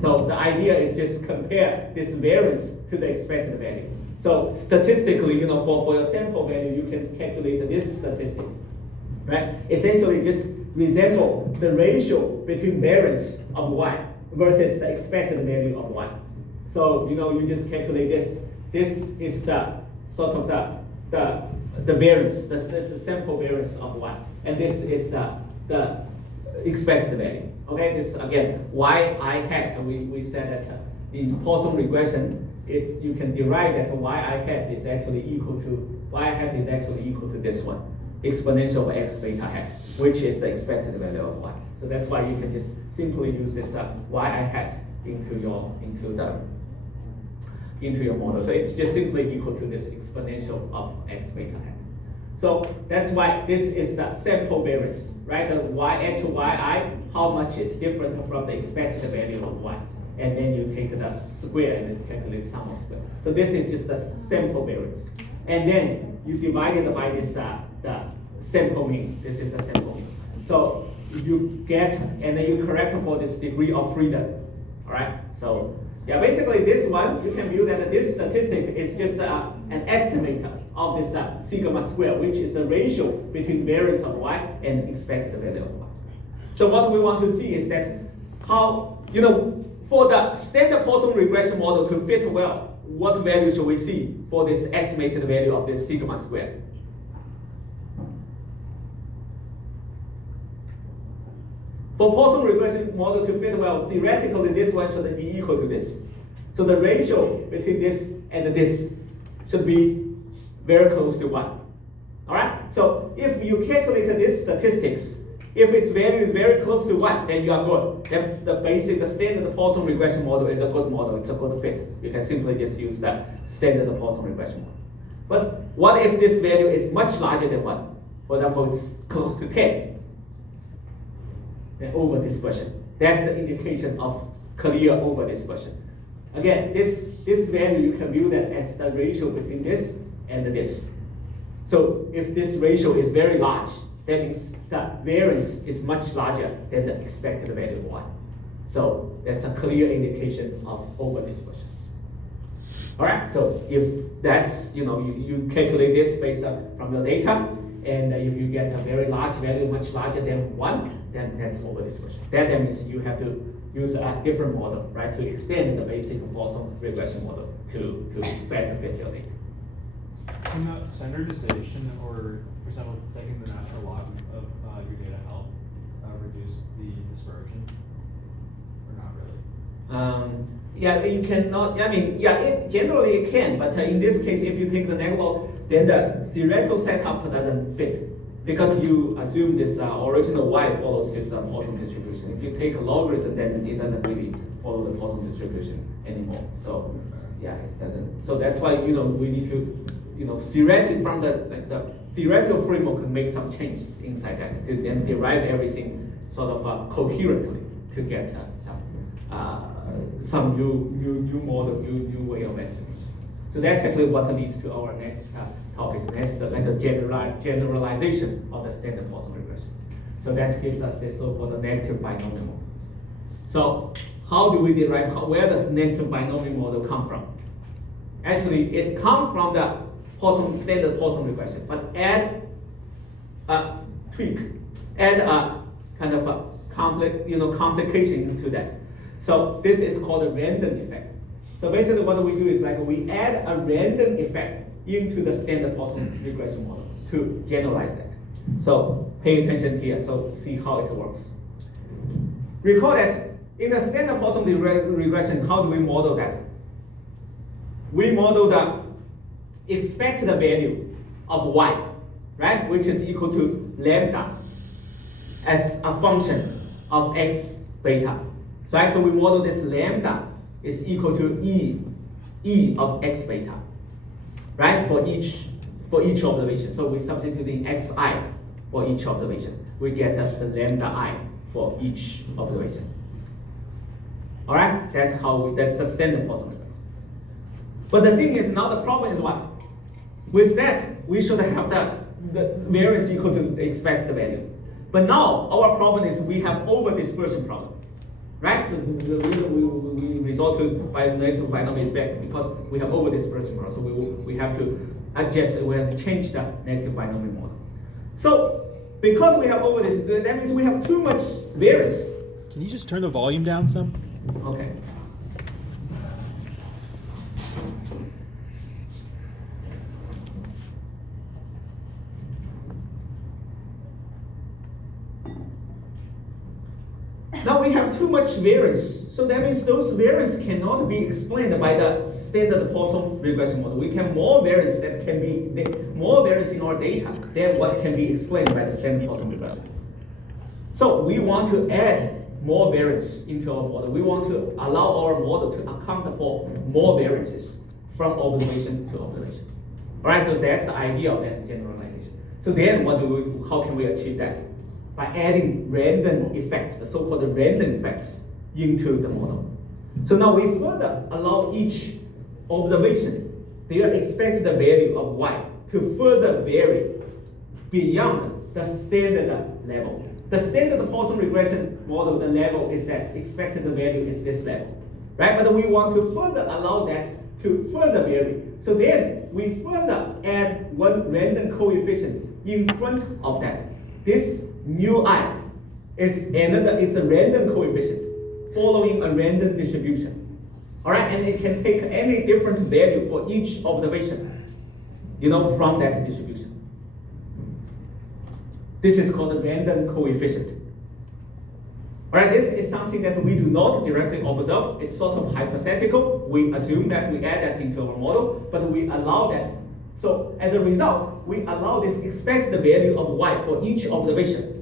So the idea is just compare this variance to the expected value. So statistically, for your sample value, you can calculate this statistics, right? Essentially just resemble the ratio between variance of y versus the expected value of y. So, you just calculate this. This is the sort of the variance, the sample variance of y. And this is the expected value. Okay, this again, yi hat, we said that in Poisson regression, you can derive that yi hat is actually equal to this one, exponential of x beta hat, which is the expected value of y. So that's why you can just simply use this yi hat into your model. So it's just simply equal to this exponential of x beta hat. So that's why this is the sample variance, right? The yi to yi, how much it's different from the expected value of y. And then you take the square and then calculate sum of square. So this is just the sample variance. And then you divide it by this, the sample mean. This is the sample mean. So you get, and then you correct for this degree of freedom, all right? So yeah, basically this one, you can view that this statistic is just an estimator of this sigma square, which is the ratio between variance of y and expected value of y. So what we want to see is that how, for the standard Poisson regression model to fit well, what value should we see for this estimated value of this sigma square? For Poisson regression model to fit well, theoretically this one should be equal to this. So the ratio between this and this should be very close to 1. All right? So if you calculate this statistics, if its value is very close to 1, then you are good. Then the standard Poisson regression model is a good model. It's a good fit. You can simply just use the standard Poisson regression model. But what if this value is much larger than 1? For example, it's close to 10. Then over dispersion. That's the indication of clear over dispersion. Again, this value, you can view that as the ratio between this and this. So if this ratio is very large, that means the variance is much larger than the expected value of y. So that's a clear indication of over dispersion. All right, so if that's, you calculate this based from your data, and if you get a very large value, much larger than 1, then that's over dispersion. That means you have to use a different model, right, to extend the basic Poisson regression model to better fit your data. Can that standardization, or for example, taking the natural log of your data help reduce the dispersion, or not really? Yeah, you cannot. I mean, yeah, generally it can, but in this case, if you take the negative log, then the theoretical setup doesn't fit because you assume this original y follows this Poisson distribution. If you take a logarithm, then it doesn't really follow the Poisson distribution anymore. So yeah, it doesn't. So that's why we need to theoretically from the theoretical framework can make some changes inside that to then derive everything sort of coherently to get some new model, new way of estimation. So that's actually what leads to our next topic. Next, the generalization of the standard Poisson regression. So that gives us this so-called negative binomial model. So how do we derive? Where does negative binomial model come from? Actually, it comes from the standard Poisson regression, but add a tweak, add a kind of a complication to that. So this is called a random effect. So basically what we do is we add a random effect into the standard Poisson regression model to generalize that. So pay attention here, so see how it works. Recall that in the standard Poisson regression, how do we model that? We model the expected value of y, right, which is equal to lambda as a function of x beta. So we model this lambda is equal to e E of x beta, right? For each observation. So we substituting xi for each observation. We get the lambda I for each observation. All right, that's the standard Poisson regression. But the thing is, now the problem is what? With that, we should have the variance equal to the expected value. But now our problem is we have over dispersion problem, right? So we resort to negative binomial effect because we have over dispersion problem. So we have to adjust. We have to change the negative binomial model. So because we have over this, that means we have too much variance. Can you just turn the volume down some? Okay. Now we have too much variance, so that means those variance cannot be explained by the standard Poisson regression model. We can more variance that can be more variance in our data than what can be explained by the standard Poisson regression. So we want to add more variance into our model. We want to allow our model to account for more variances from observation to observation. All right, so that's the idea of that generalization. So then how can we achieve that? By adding random effects, the so-called random effects, into the model. So now we further allow each observation, their expected value of y, to further vary beyond the standard level. The standard Poisson regression model, the level is that expected value is this level, right? But we want to further allow that to further vary. So then we further add one random coefficient in front of that. This mu I is a random coefficient following a random distribution. All right, and it can take any different value for each observation, from that distribution. This is called a random coefficient. All right, this is something that we do not directly observe. It's sort of hypothetical. We assume that we add that into our model, but we allow that. So as a result, we allow this expected value of y for each observation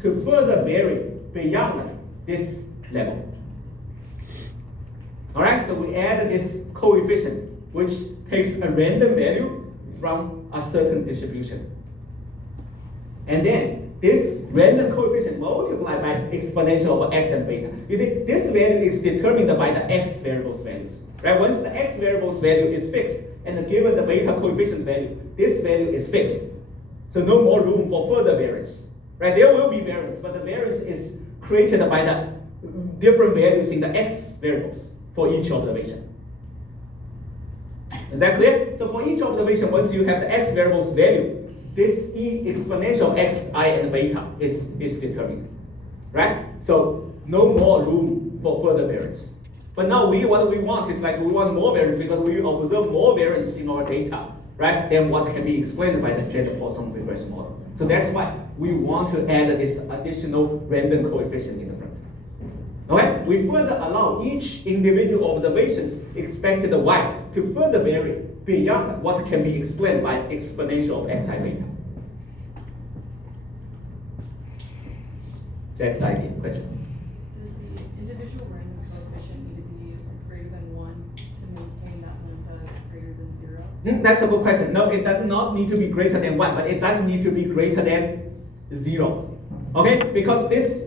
to further vary beyond this level. All right, so we add this coefficient, which takes a random value from a certain distribution. And then this random coefficient multiplied by exponential of x and beta. You see, this value is determined by the x variables values. Right? Once the x variables value is fixed, and given the beta coefficient value, this value is fixed. So no more room for further variance. Right? There will be variance, but the variance is created by the different values in the x variables for each observation. Is that clear? So for each observation, once you have the x variables value, this e exponential xi and beta is determined. Right? So no more room for further variance. But now what we want is we want more variance because we observe more variance in our data, right, than what can be explained by the standard Poisson regression model. So that's why we want to add this additional random coefficient in the front. Okay? We further allow each individual observation's expected y to further vary beyond what can be explained by exponential of xi beta. That's the idea. Question? Does the individual random coefficient need to be greater than 1 to maintain that lambda is greater than 0? That's a good question. No, it does not need to be greater than 1, but it does need to be greater than 0. Okay? Because this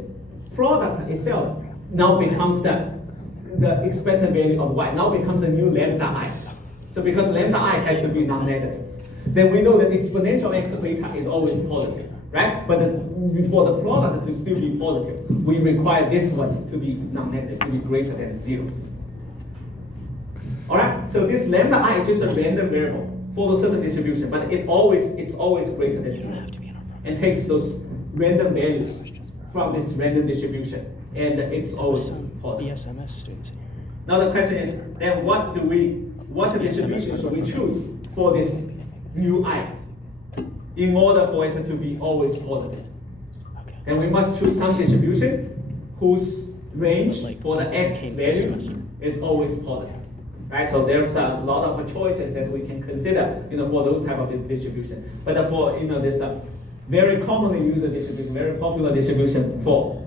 product itself now becomes the expected value of y, now becomes the new lambda I. So because lambda I has to be non-negative, then we know that exponential x beta is always positive, right? But for the product to still be positive, we require this one to be non-negative, to be greater than 0. All right. So this lambda I is just a random variable for a certain distribution, but it's always greater than 0, and takes those random values from this random distribution, and it's always positive. ESMS students in here. Now the question is, then what distribution should we choose for this mu I in order for it to be always positive? And we must choose some distribution whose range for the x values is always positive. Right? So there's a lot of choices that we can consider, for those type of distribution. But for this very commonly used distribution, very popular distribution for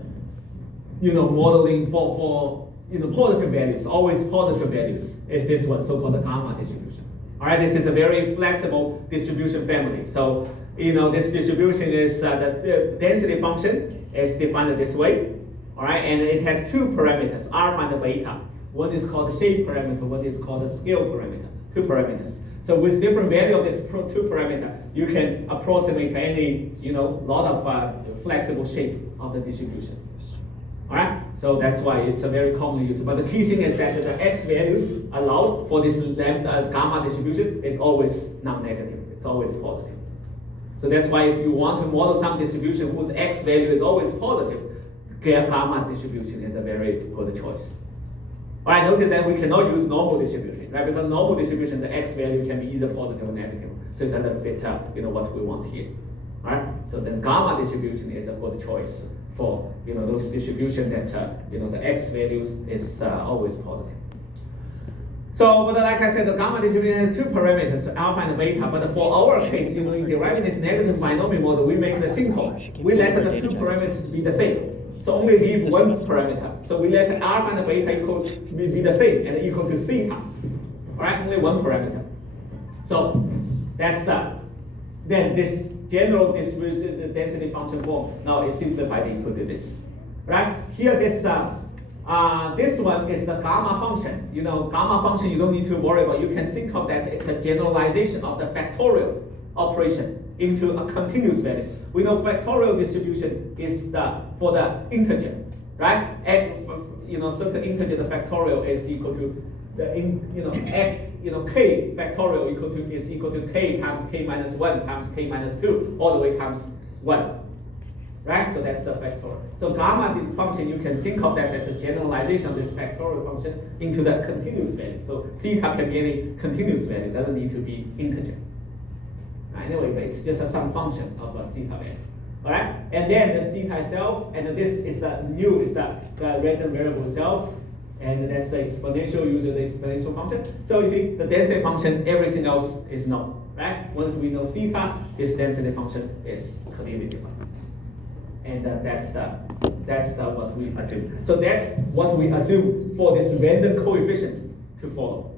modeling for positive values, always positive values, is this one, so-called gamma distribution. All right, this is a very flexible distribution family. So, this distribution is the density function is defined this way. All right, and it has two parameters, alpha and beta. One is called the shape parameter, one is called the scale parameter, two parameters. So with different value of this two parameter, you can approximate any, lot of flexible shape of the distribution. All right, so that's why it's a very commonly used. But the key thing is that the x values allowed for this gamma distribution is always non-negative. It's always positive. So that's why if you want to model some distribution whose x value is always positive, gamma distribution is a very good choice. All right, notice that we cannot use normal distribution, right? Because normal distribution, the x value can be either positive or negative, so it doesn't fit, what we want here. All right, so then gamma distribution is a good choice for those distribution that the x values is always positive. So, but like I said, the gamma distribution has two parameters, alpha and beta. But for our case, in deriving this negative binomial model, we make it simple. We let the two parameters be the same. So only leave one parameter. So we let alpha and beta be the same and equal to theta. All right, only one parameter. So that's then this general distribution, the density function form. Now it's simplified into this. Right here, this one is the gamma function. Gamma function you don't need to worry about. You can think of that it's a generalization of the factorial operation into a continuous value. We know factorial distribution is for the integer, right? Certain integer, the factorial is equal to k factorial is equal to k times k minus 1 times k minus 2 all the way times 1, right? So that's the factorial. So gamma function, you can think of that as a generalization of this factorial function into the continuous value. So theta can be any continuous value, it doesn't need to be integer. Anyway, it's just some function of a theta value. All right, and then the theta itself, and this is the nu is the random variable itself, and that's the exponential using the exponential function. So you see, the density function, everything else is known, right? Once we know theta, this density function is clearly defined, and that's what we assume. So that's what we assume for this random coefficient to follow.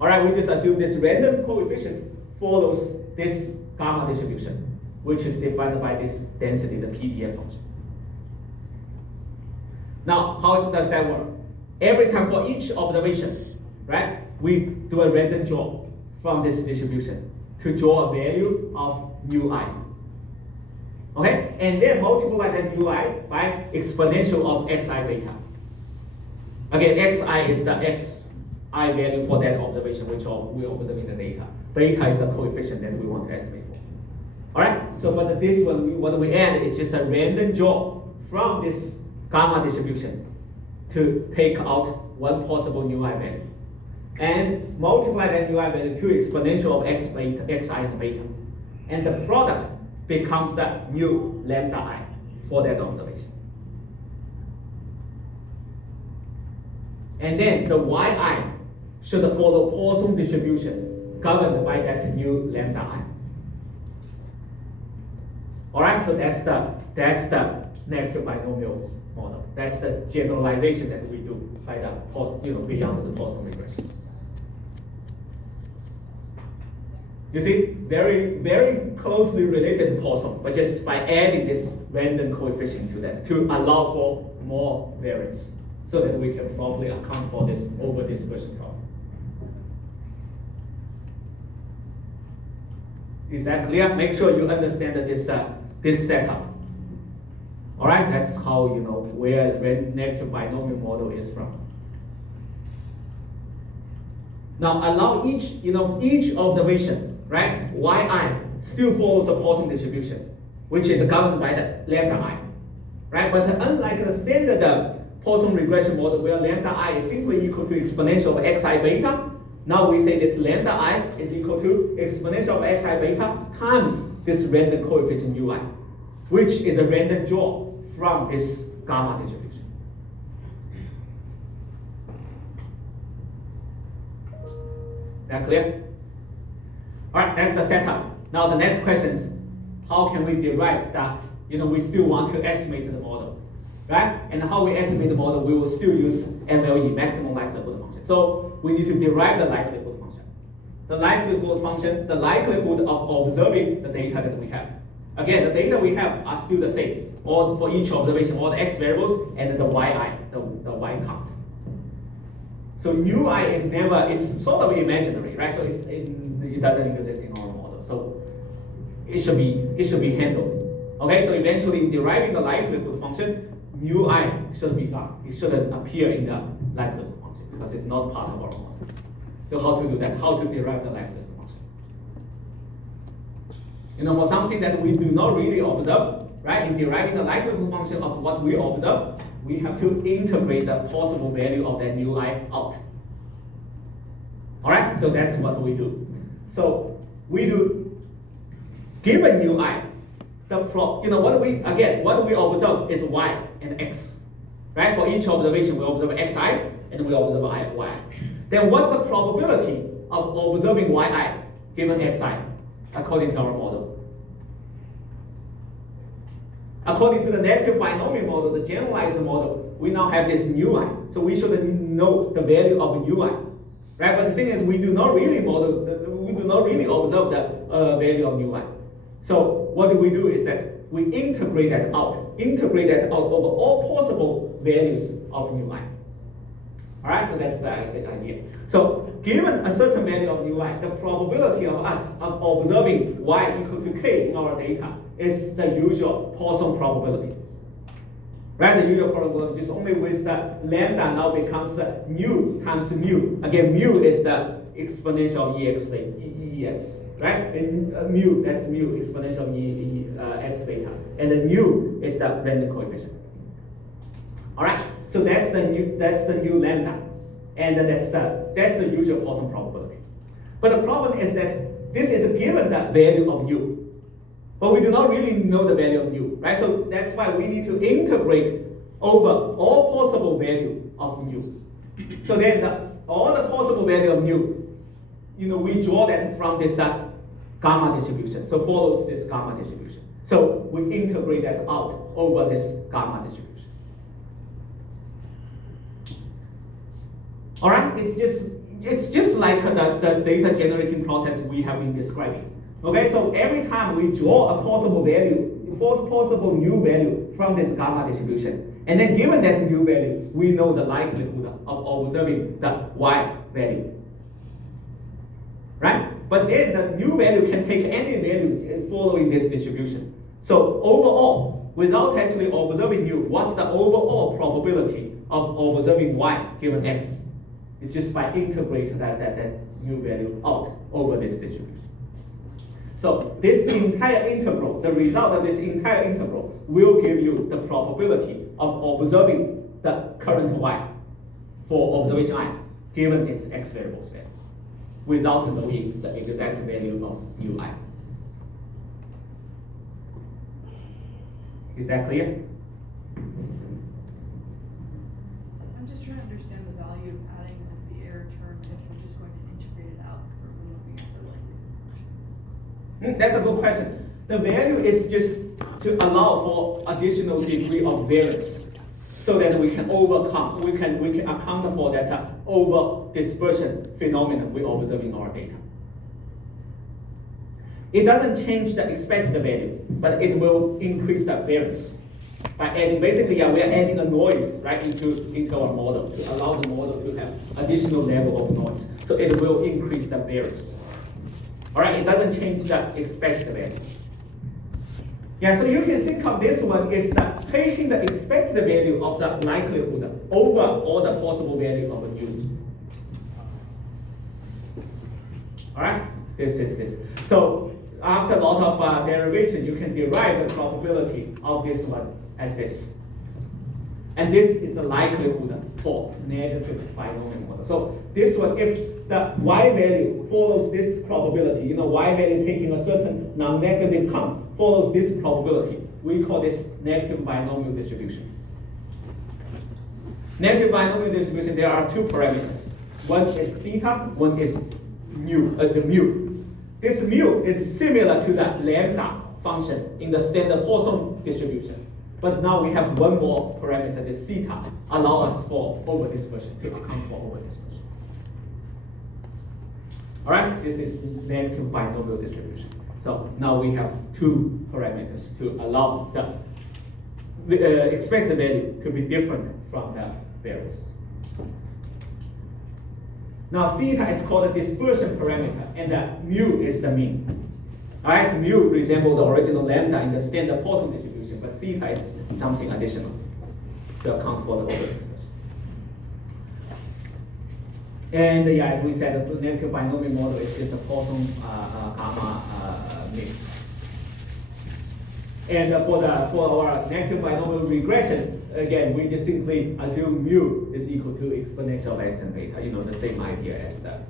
All right, we just assume this random coefficient follows this gamma distribution, which is defined by this density, the PDF function. Now, how does that work? Every time for each observation, right, we do a random draw from this distribution to draw a value of ui. Okay, and then multiply that ui by exponential of xi beta. Again, xi is the xi value for that observation, which we observe in the data. Beta is the coefficient that we want to estimate for. All right. So, but this one, what we add is just a random draw from this gamma distribution to take out one possible ui value, and multiply that ui value to exponential of xi and beta, and the product becomes the new lambda I for that observation. And then the yi should follow Poisson distribution governed by that new lambda I. All right, so that's the negative binomial model. That's the generalization that we do by the beyond the Poisson regression. You see, very, very closely related to Poisson, but just by adding this random coefficient to that to allow for more variance, so that we can probably account for this over dispersion problem. Is that clear? Make sure you understand this setup. All right, that's how where negative binomial model is from. Now allow each observation, right? Yi still follows a Poisson distribution, which is governed by the lambda I, right? But unlike the standard Poisson regression model where lambda I is simply equal to exponential of xi beta, now we say this lambda I is equal to exponential of xi beta times this random coefficient ui, which is a random draw from this gamma distribution. That clear? All right, that's the setup. Now the next question is, how can we derive that? We still want to estimate the model. right? And how we estimate the model, we will still use MLE, maximum likelihood function. So we need to derive the likelihood function. The likelihood function, the likelihood of observing the data that we have. Again, the data we have are still the same, all for each observation, all the x variables and the yi, the y count. So nu I is never, it's sort of imaginary, right? So it doesn't exist in our model. So it should be handled. Okay, so eventually deriving the likelihood function, mu I should be gone. It shouldn't appear in the likelihood function because it's not part of our model. So how to do that? How to derive the likelihood function? You know, for something that we do not really observe, right? In deriving the likelihood function of what we observe, we have to integrate the possible value of that nu I out. All right, so that's what we do. So we do, given nu I, what we observe is y and x, right? For each observation, we observe xi and we observe yi. Then what's the probability of observing yi given xi according to our model? According to the negative binomial model, the generalized model, we now have this nu I. So we should know the value of nu I, right? But the thing is, we do not really observe the value of nu I. So what do is that we integrate that out over all possible values of nu I. All right, so that's the idea. So given a certain value of nu I, the probability of us of observing y equal to k in our data is the usual Poisson probability. Right, the usual probability is only with the lambda now becomes nu times mu. Again, mu is the exponential of ex, right? And mu, that's mu exponential of x beta. And the nu is the random coefficient. All right, so that's the new lambda, and that's the usual Poisson probability. But the problem is that this is given the value of u, but we do not really know the value of u, right? So that's why we need to integrate over all possible value of u. So then all the possible value of u, we draw that from this gamma distribution. So follows this gamma distribution. So we integrate that out over this gamma distribution. All right, it's just like the data generating process we have been describing. Okay, so every time we draw a possible new value from this gamma distribution, and then given that new value, we know the likelihood of observing the y value. Right? But then the new value can take any value following this distribution. So overall, without actually observing u, what's the overall probability of observing y given x? It's just by integrating that new value out over this distribution. So this entire integral, the result of this entire integral will give you the probability of observing the current y for observation I, given its x variables values, without knowing the exact value of ui. Is that clear? I'm just trying to understand the value of adding the error term if we're just going to integrate it out or we're looking at the likelihood function. That's a good question. The value is just to allow for additional degree of variance, so that we can overcome, we can account for that over dispersion phenomenon we observe in our data. It doesn't change the expected value, but it will increase the variance by adding. Basically, we are adding a noise right into our model to allow the model to have additional level of noise. So it will increase the variance. All right, it doesn't change the expected value. Yeah, so you can think of this one is that taking the expected value of the likelihood over all the possible value of a u. All right, this is this. So after a lot of derivation, you can derive the probability of this one as this. And this is the likelihood for negative binomial model. So this one, if the y value follows this probability, y value taking a certain non-negative count follows this probability, we call this negative binomial distribution. Negative binomial distribution, there are two parameters. One is theta, one is the mu. This mu is similar to the lambda function in the standard Poisson distribution. But now we have one more parameter, this theta, allow us for over dispersion, to account for over dispersion. All right, this is negative binomial distribution. So now we have two parameters to allow the expected value to be different from the variance. Now theta is called a dispersion parameter, and mu is the mean. All right, mu resembles the original lambda in the standard Poisson distribution, but theta is something additional to account for the over dispersion. And yeah, as we said, the negative binomial model is a Poisson gamma mix. And for our negative binomial regression, again, we just simply assume mu is equal to exponential of x and beta. You know, the same idea as the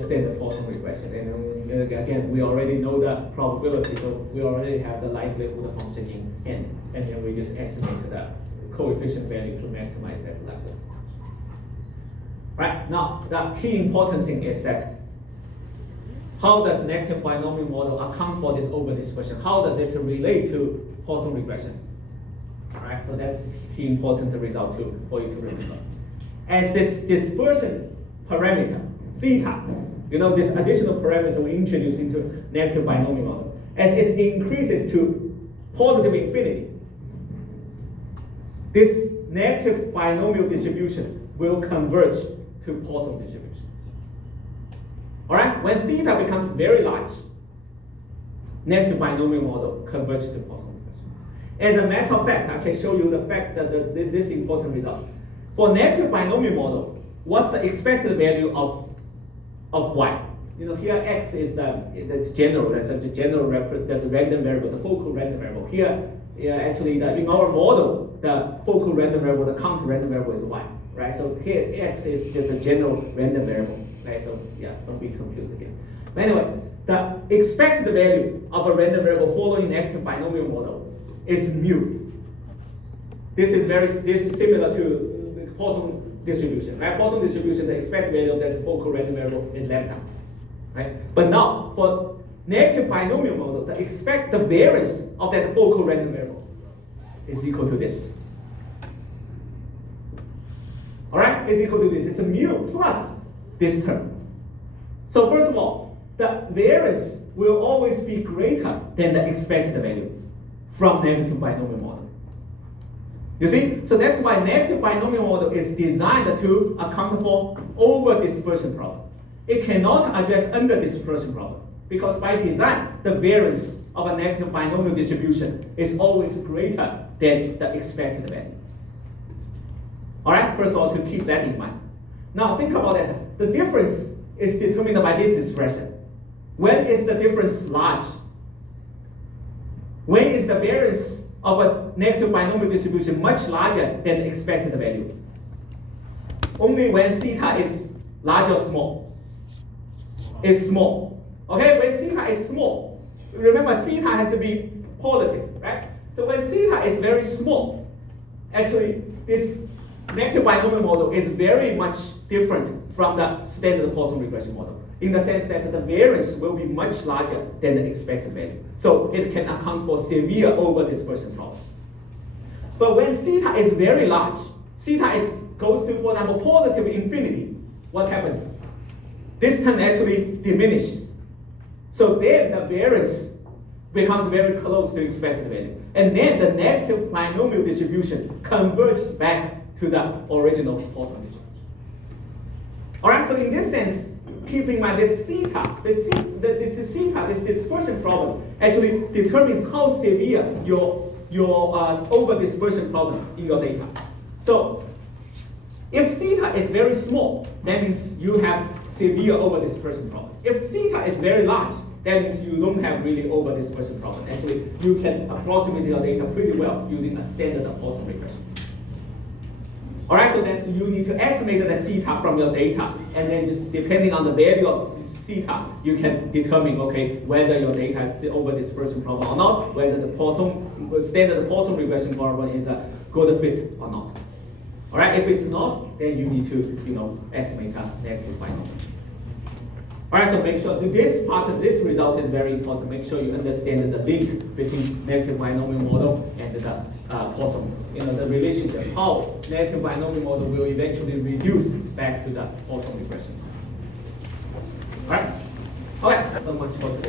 standard Poisson regression. And again, we already know the probability, so we already have the likelihood function in n, and then we just estimate the coefficient value to maximize that likelihood. Right, now the key important thing is that how does negative binomial model account for this over dispersion? How does it relate to Poisson regression? All right, so that's key important result for you to remember. As this dispersion parameter, theta, you know, this additional parameter we introduce into negative binomial model, as it increases to positive infinity, this negative binomial distribution will converge to Poisson distribution. All right, when theta becomes very large, negative binomial model converges to Poisson distribution. As a matter of fact, I can show you the fact that this important result. For negative binomial model, what's the expected value of y? You know, here x is that's general. That's a general the random variable, the focal random variable. Here, actually, in our model, the focal random variable, the counter random variable is y. Right, so here x is just a general random variable, right? So yeah, don't be confused again. But anyway, the expected value of a random variable following negative binomial model is mu. This is similar to the Poisson distribution, right? Poisson distribution, the expected value of that focal random variable is lambda, right? But now for negative binomial model, the variance of that focal random variable is equal to this. All right, is equal to this. It's a mu plus this term. So first of all, the variance will always be greater than the expected value from negative binomial model. You see? So that's why negative binomial model is designed to account for over dispersion problem. It cannot address under dispersion problem, because by design, the variance of a negative binomial distribution is always greater than the expected value. All right, first of all, to keep that in mind. Now think about that. The difference is determined by this expression. When is the difference large? When is the variance of a negative binomial distribution much larger than the expected value? Only when theta is large or small. It's small. Okay, when theta is small, remember theta has to be positive, right? So when theta is very small, actually this negative binomial model is very much different from the standard Poisson regression model, in the sense that the variance will be much larger than the expected value. So it can account for severe over dispersion problem. But when theta is very large, theta goes to, for example, positive infinity, what happens? This term actually diminishes. So then the variance becomes very close to expected value. And then the negative binomial distribution converges back to the original Poisson distribution. All right, so in this sense, keep in mind this theta, this dispersion problem actually determines how severe your over dispersion problem in your data. So if theta is very small, that means you have severe over dispersion problem. If theta is very large, that means you don't have really over dispersion problem. Actually, you can approximate your data pretty well using a standard Poisson regression. All right, so then you need to estimate the theta from your data, and then just depending on the value of theta, you can determine, okay, whether your data is the over dispersion problem or not, whether the standard Poisson regression problem is a good fit or not. All right, if it's not, then you need to, estimate a negative binomial. Alright, so make sure this part of this result is very important. Make sure you understand the link between negative binomial model and the Poisson, the relationship, how negative binomial model will eventually reduce back to the Poisson regression. Alright? Okay, so much for today.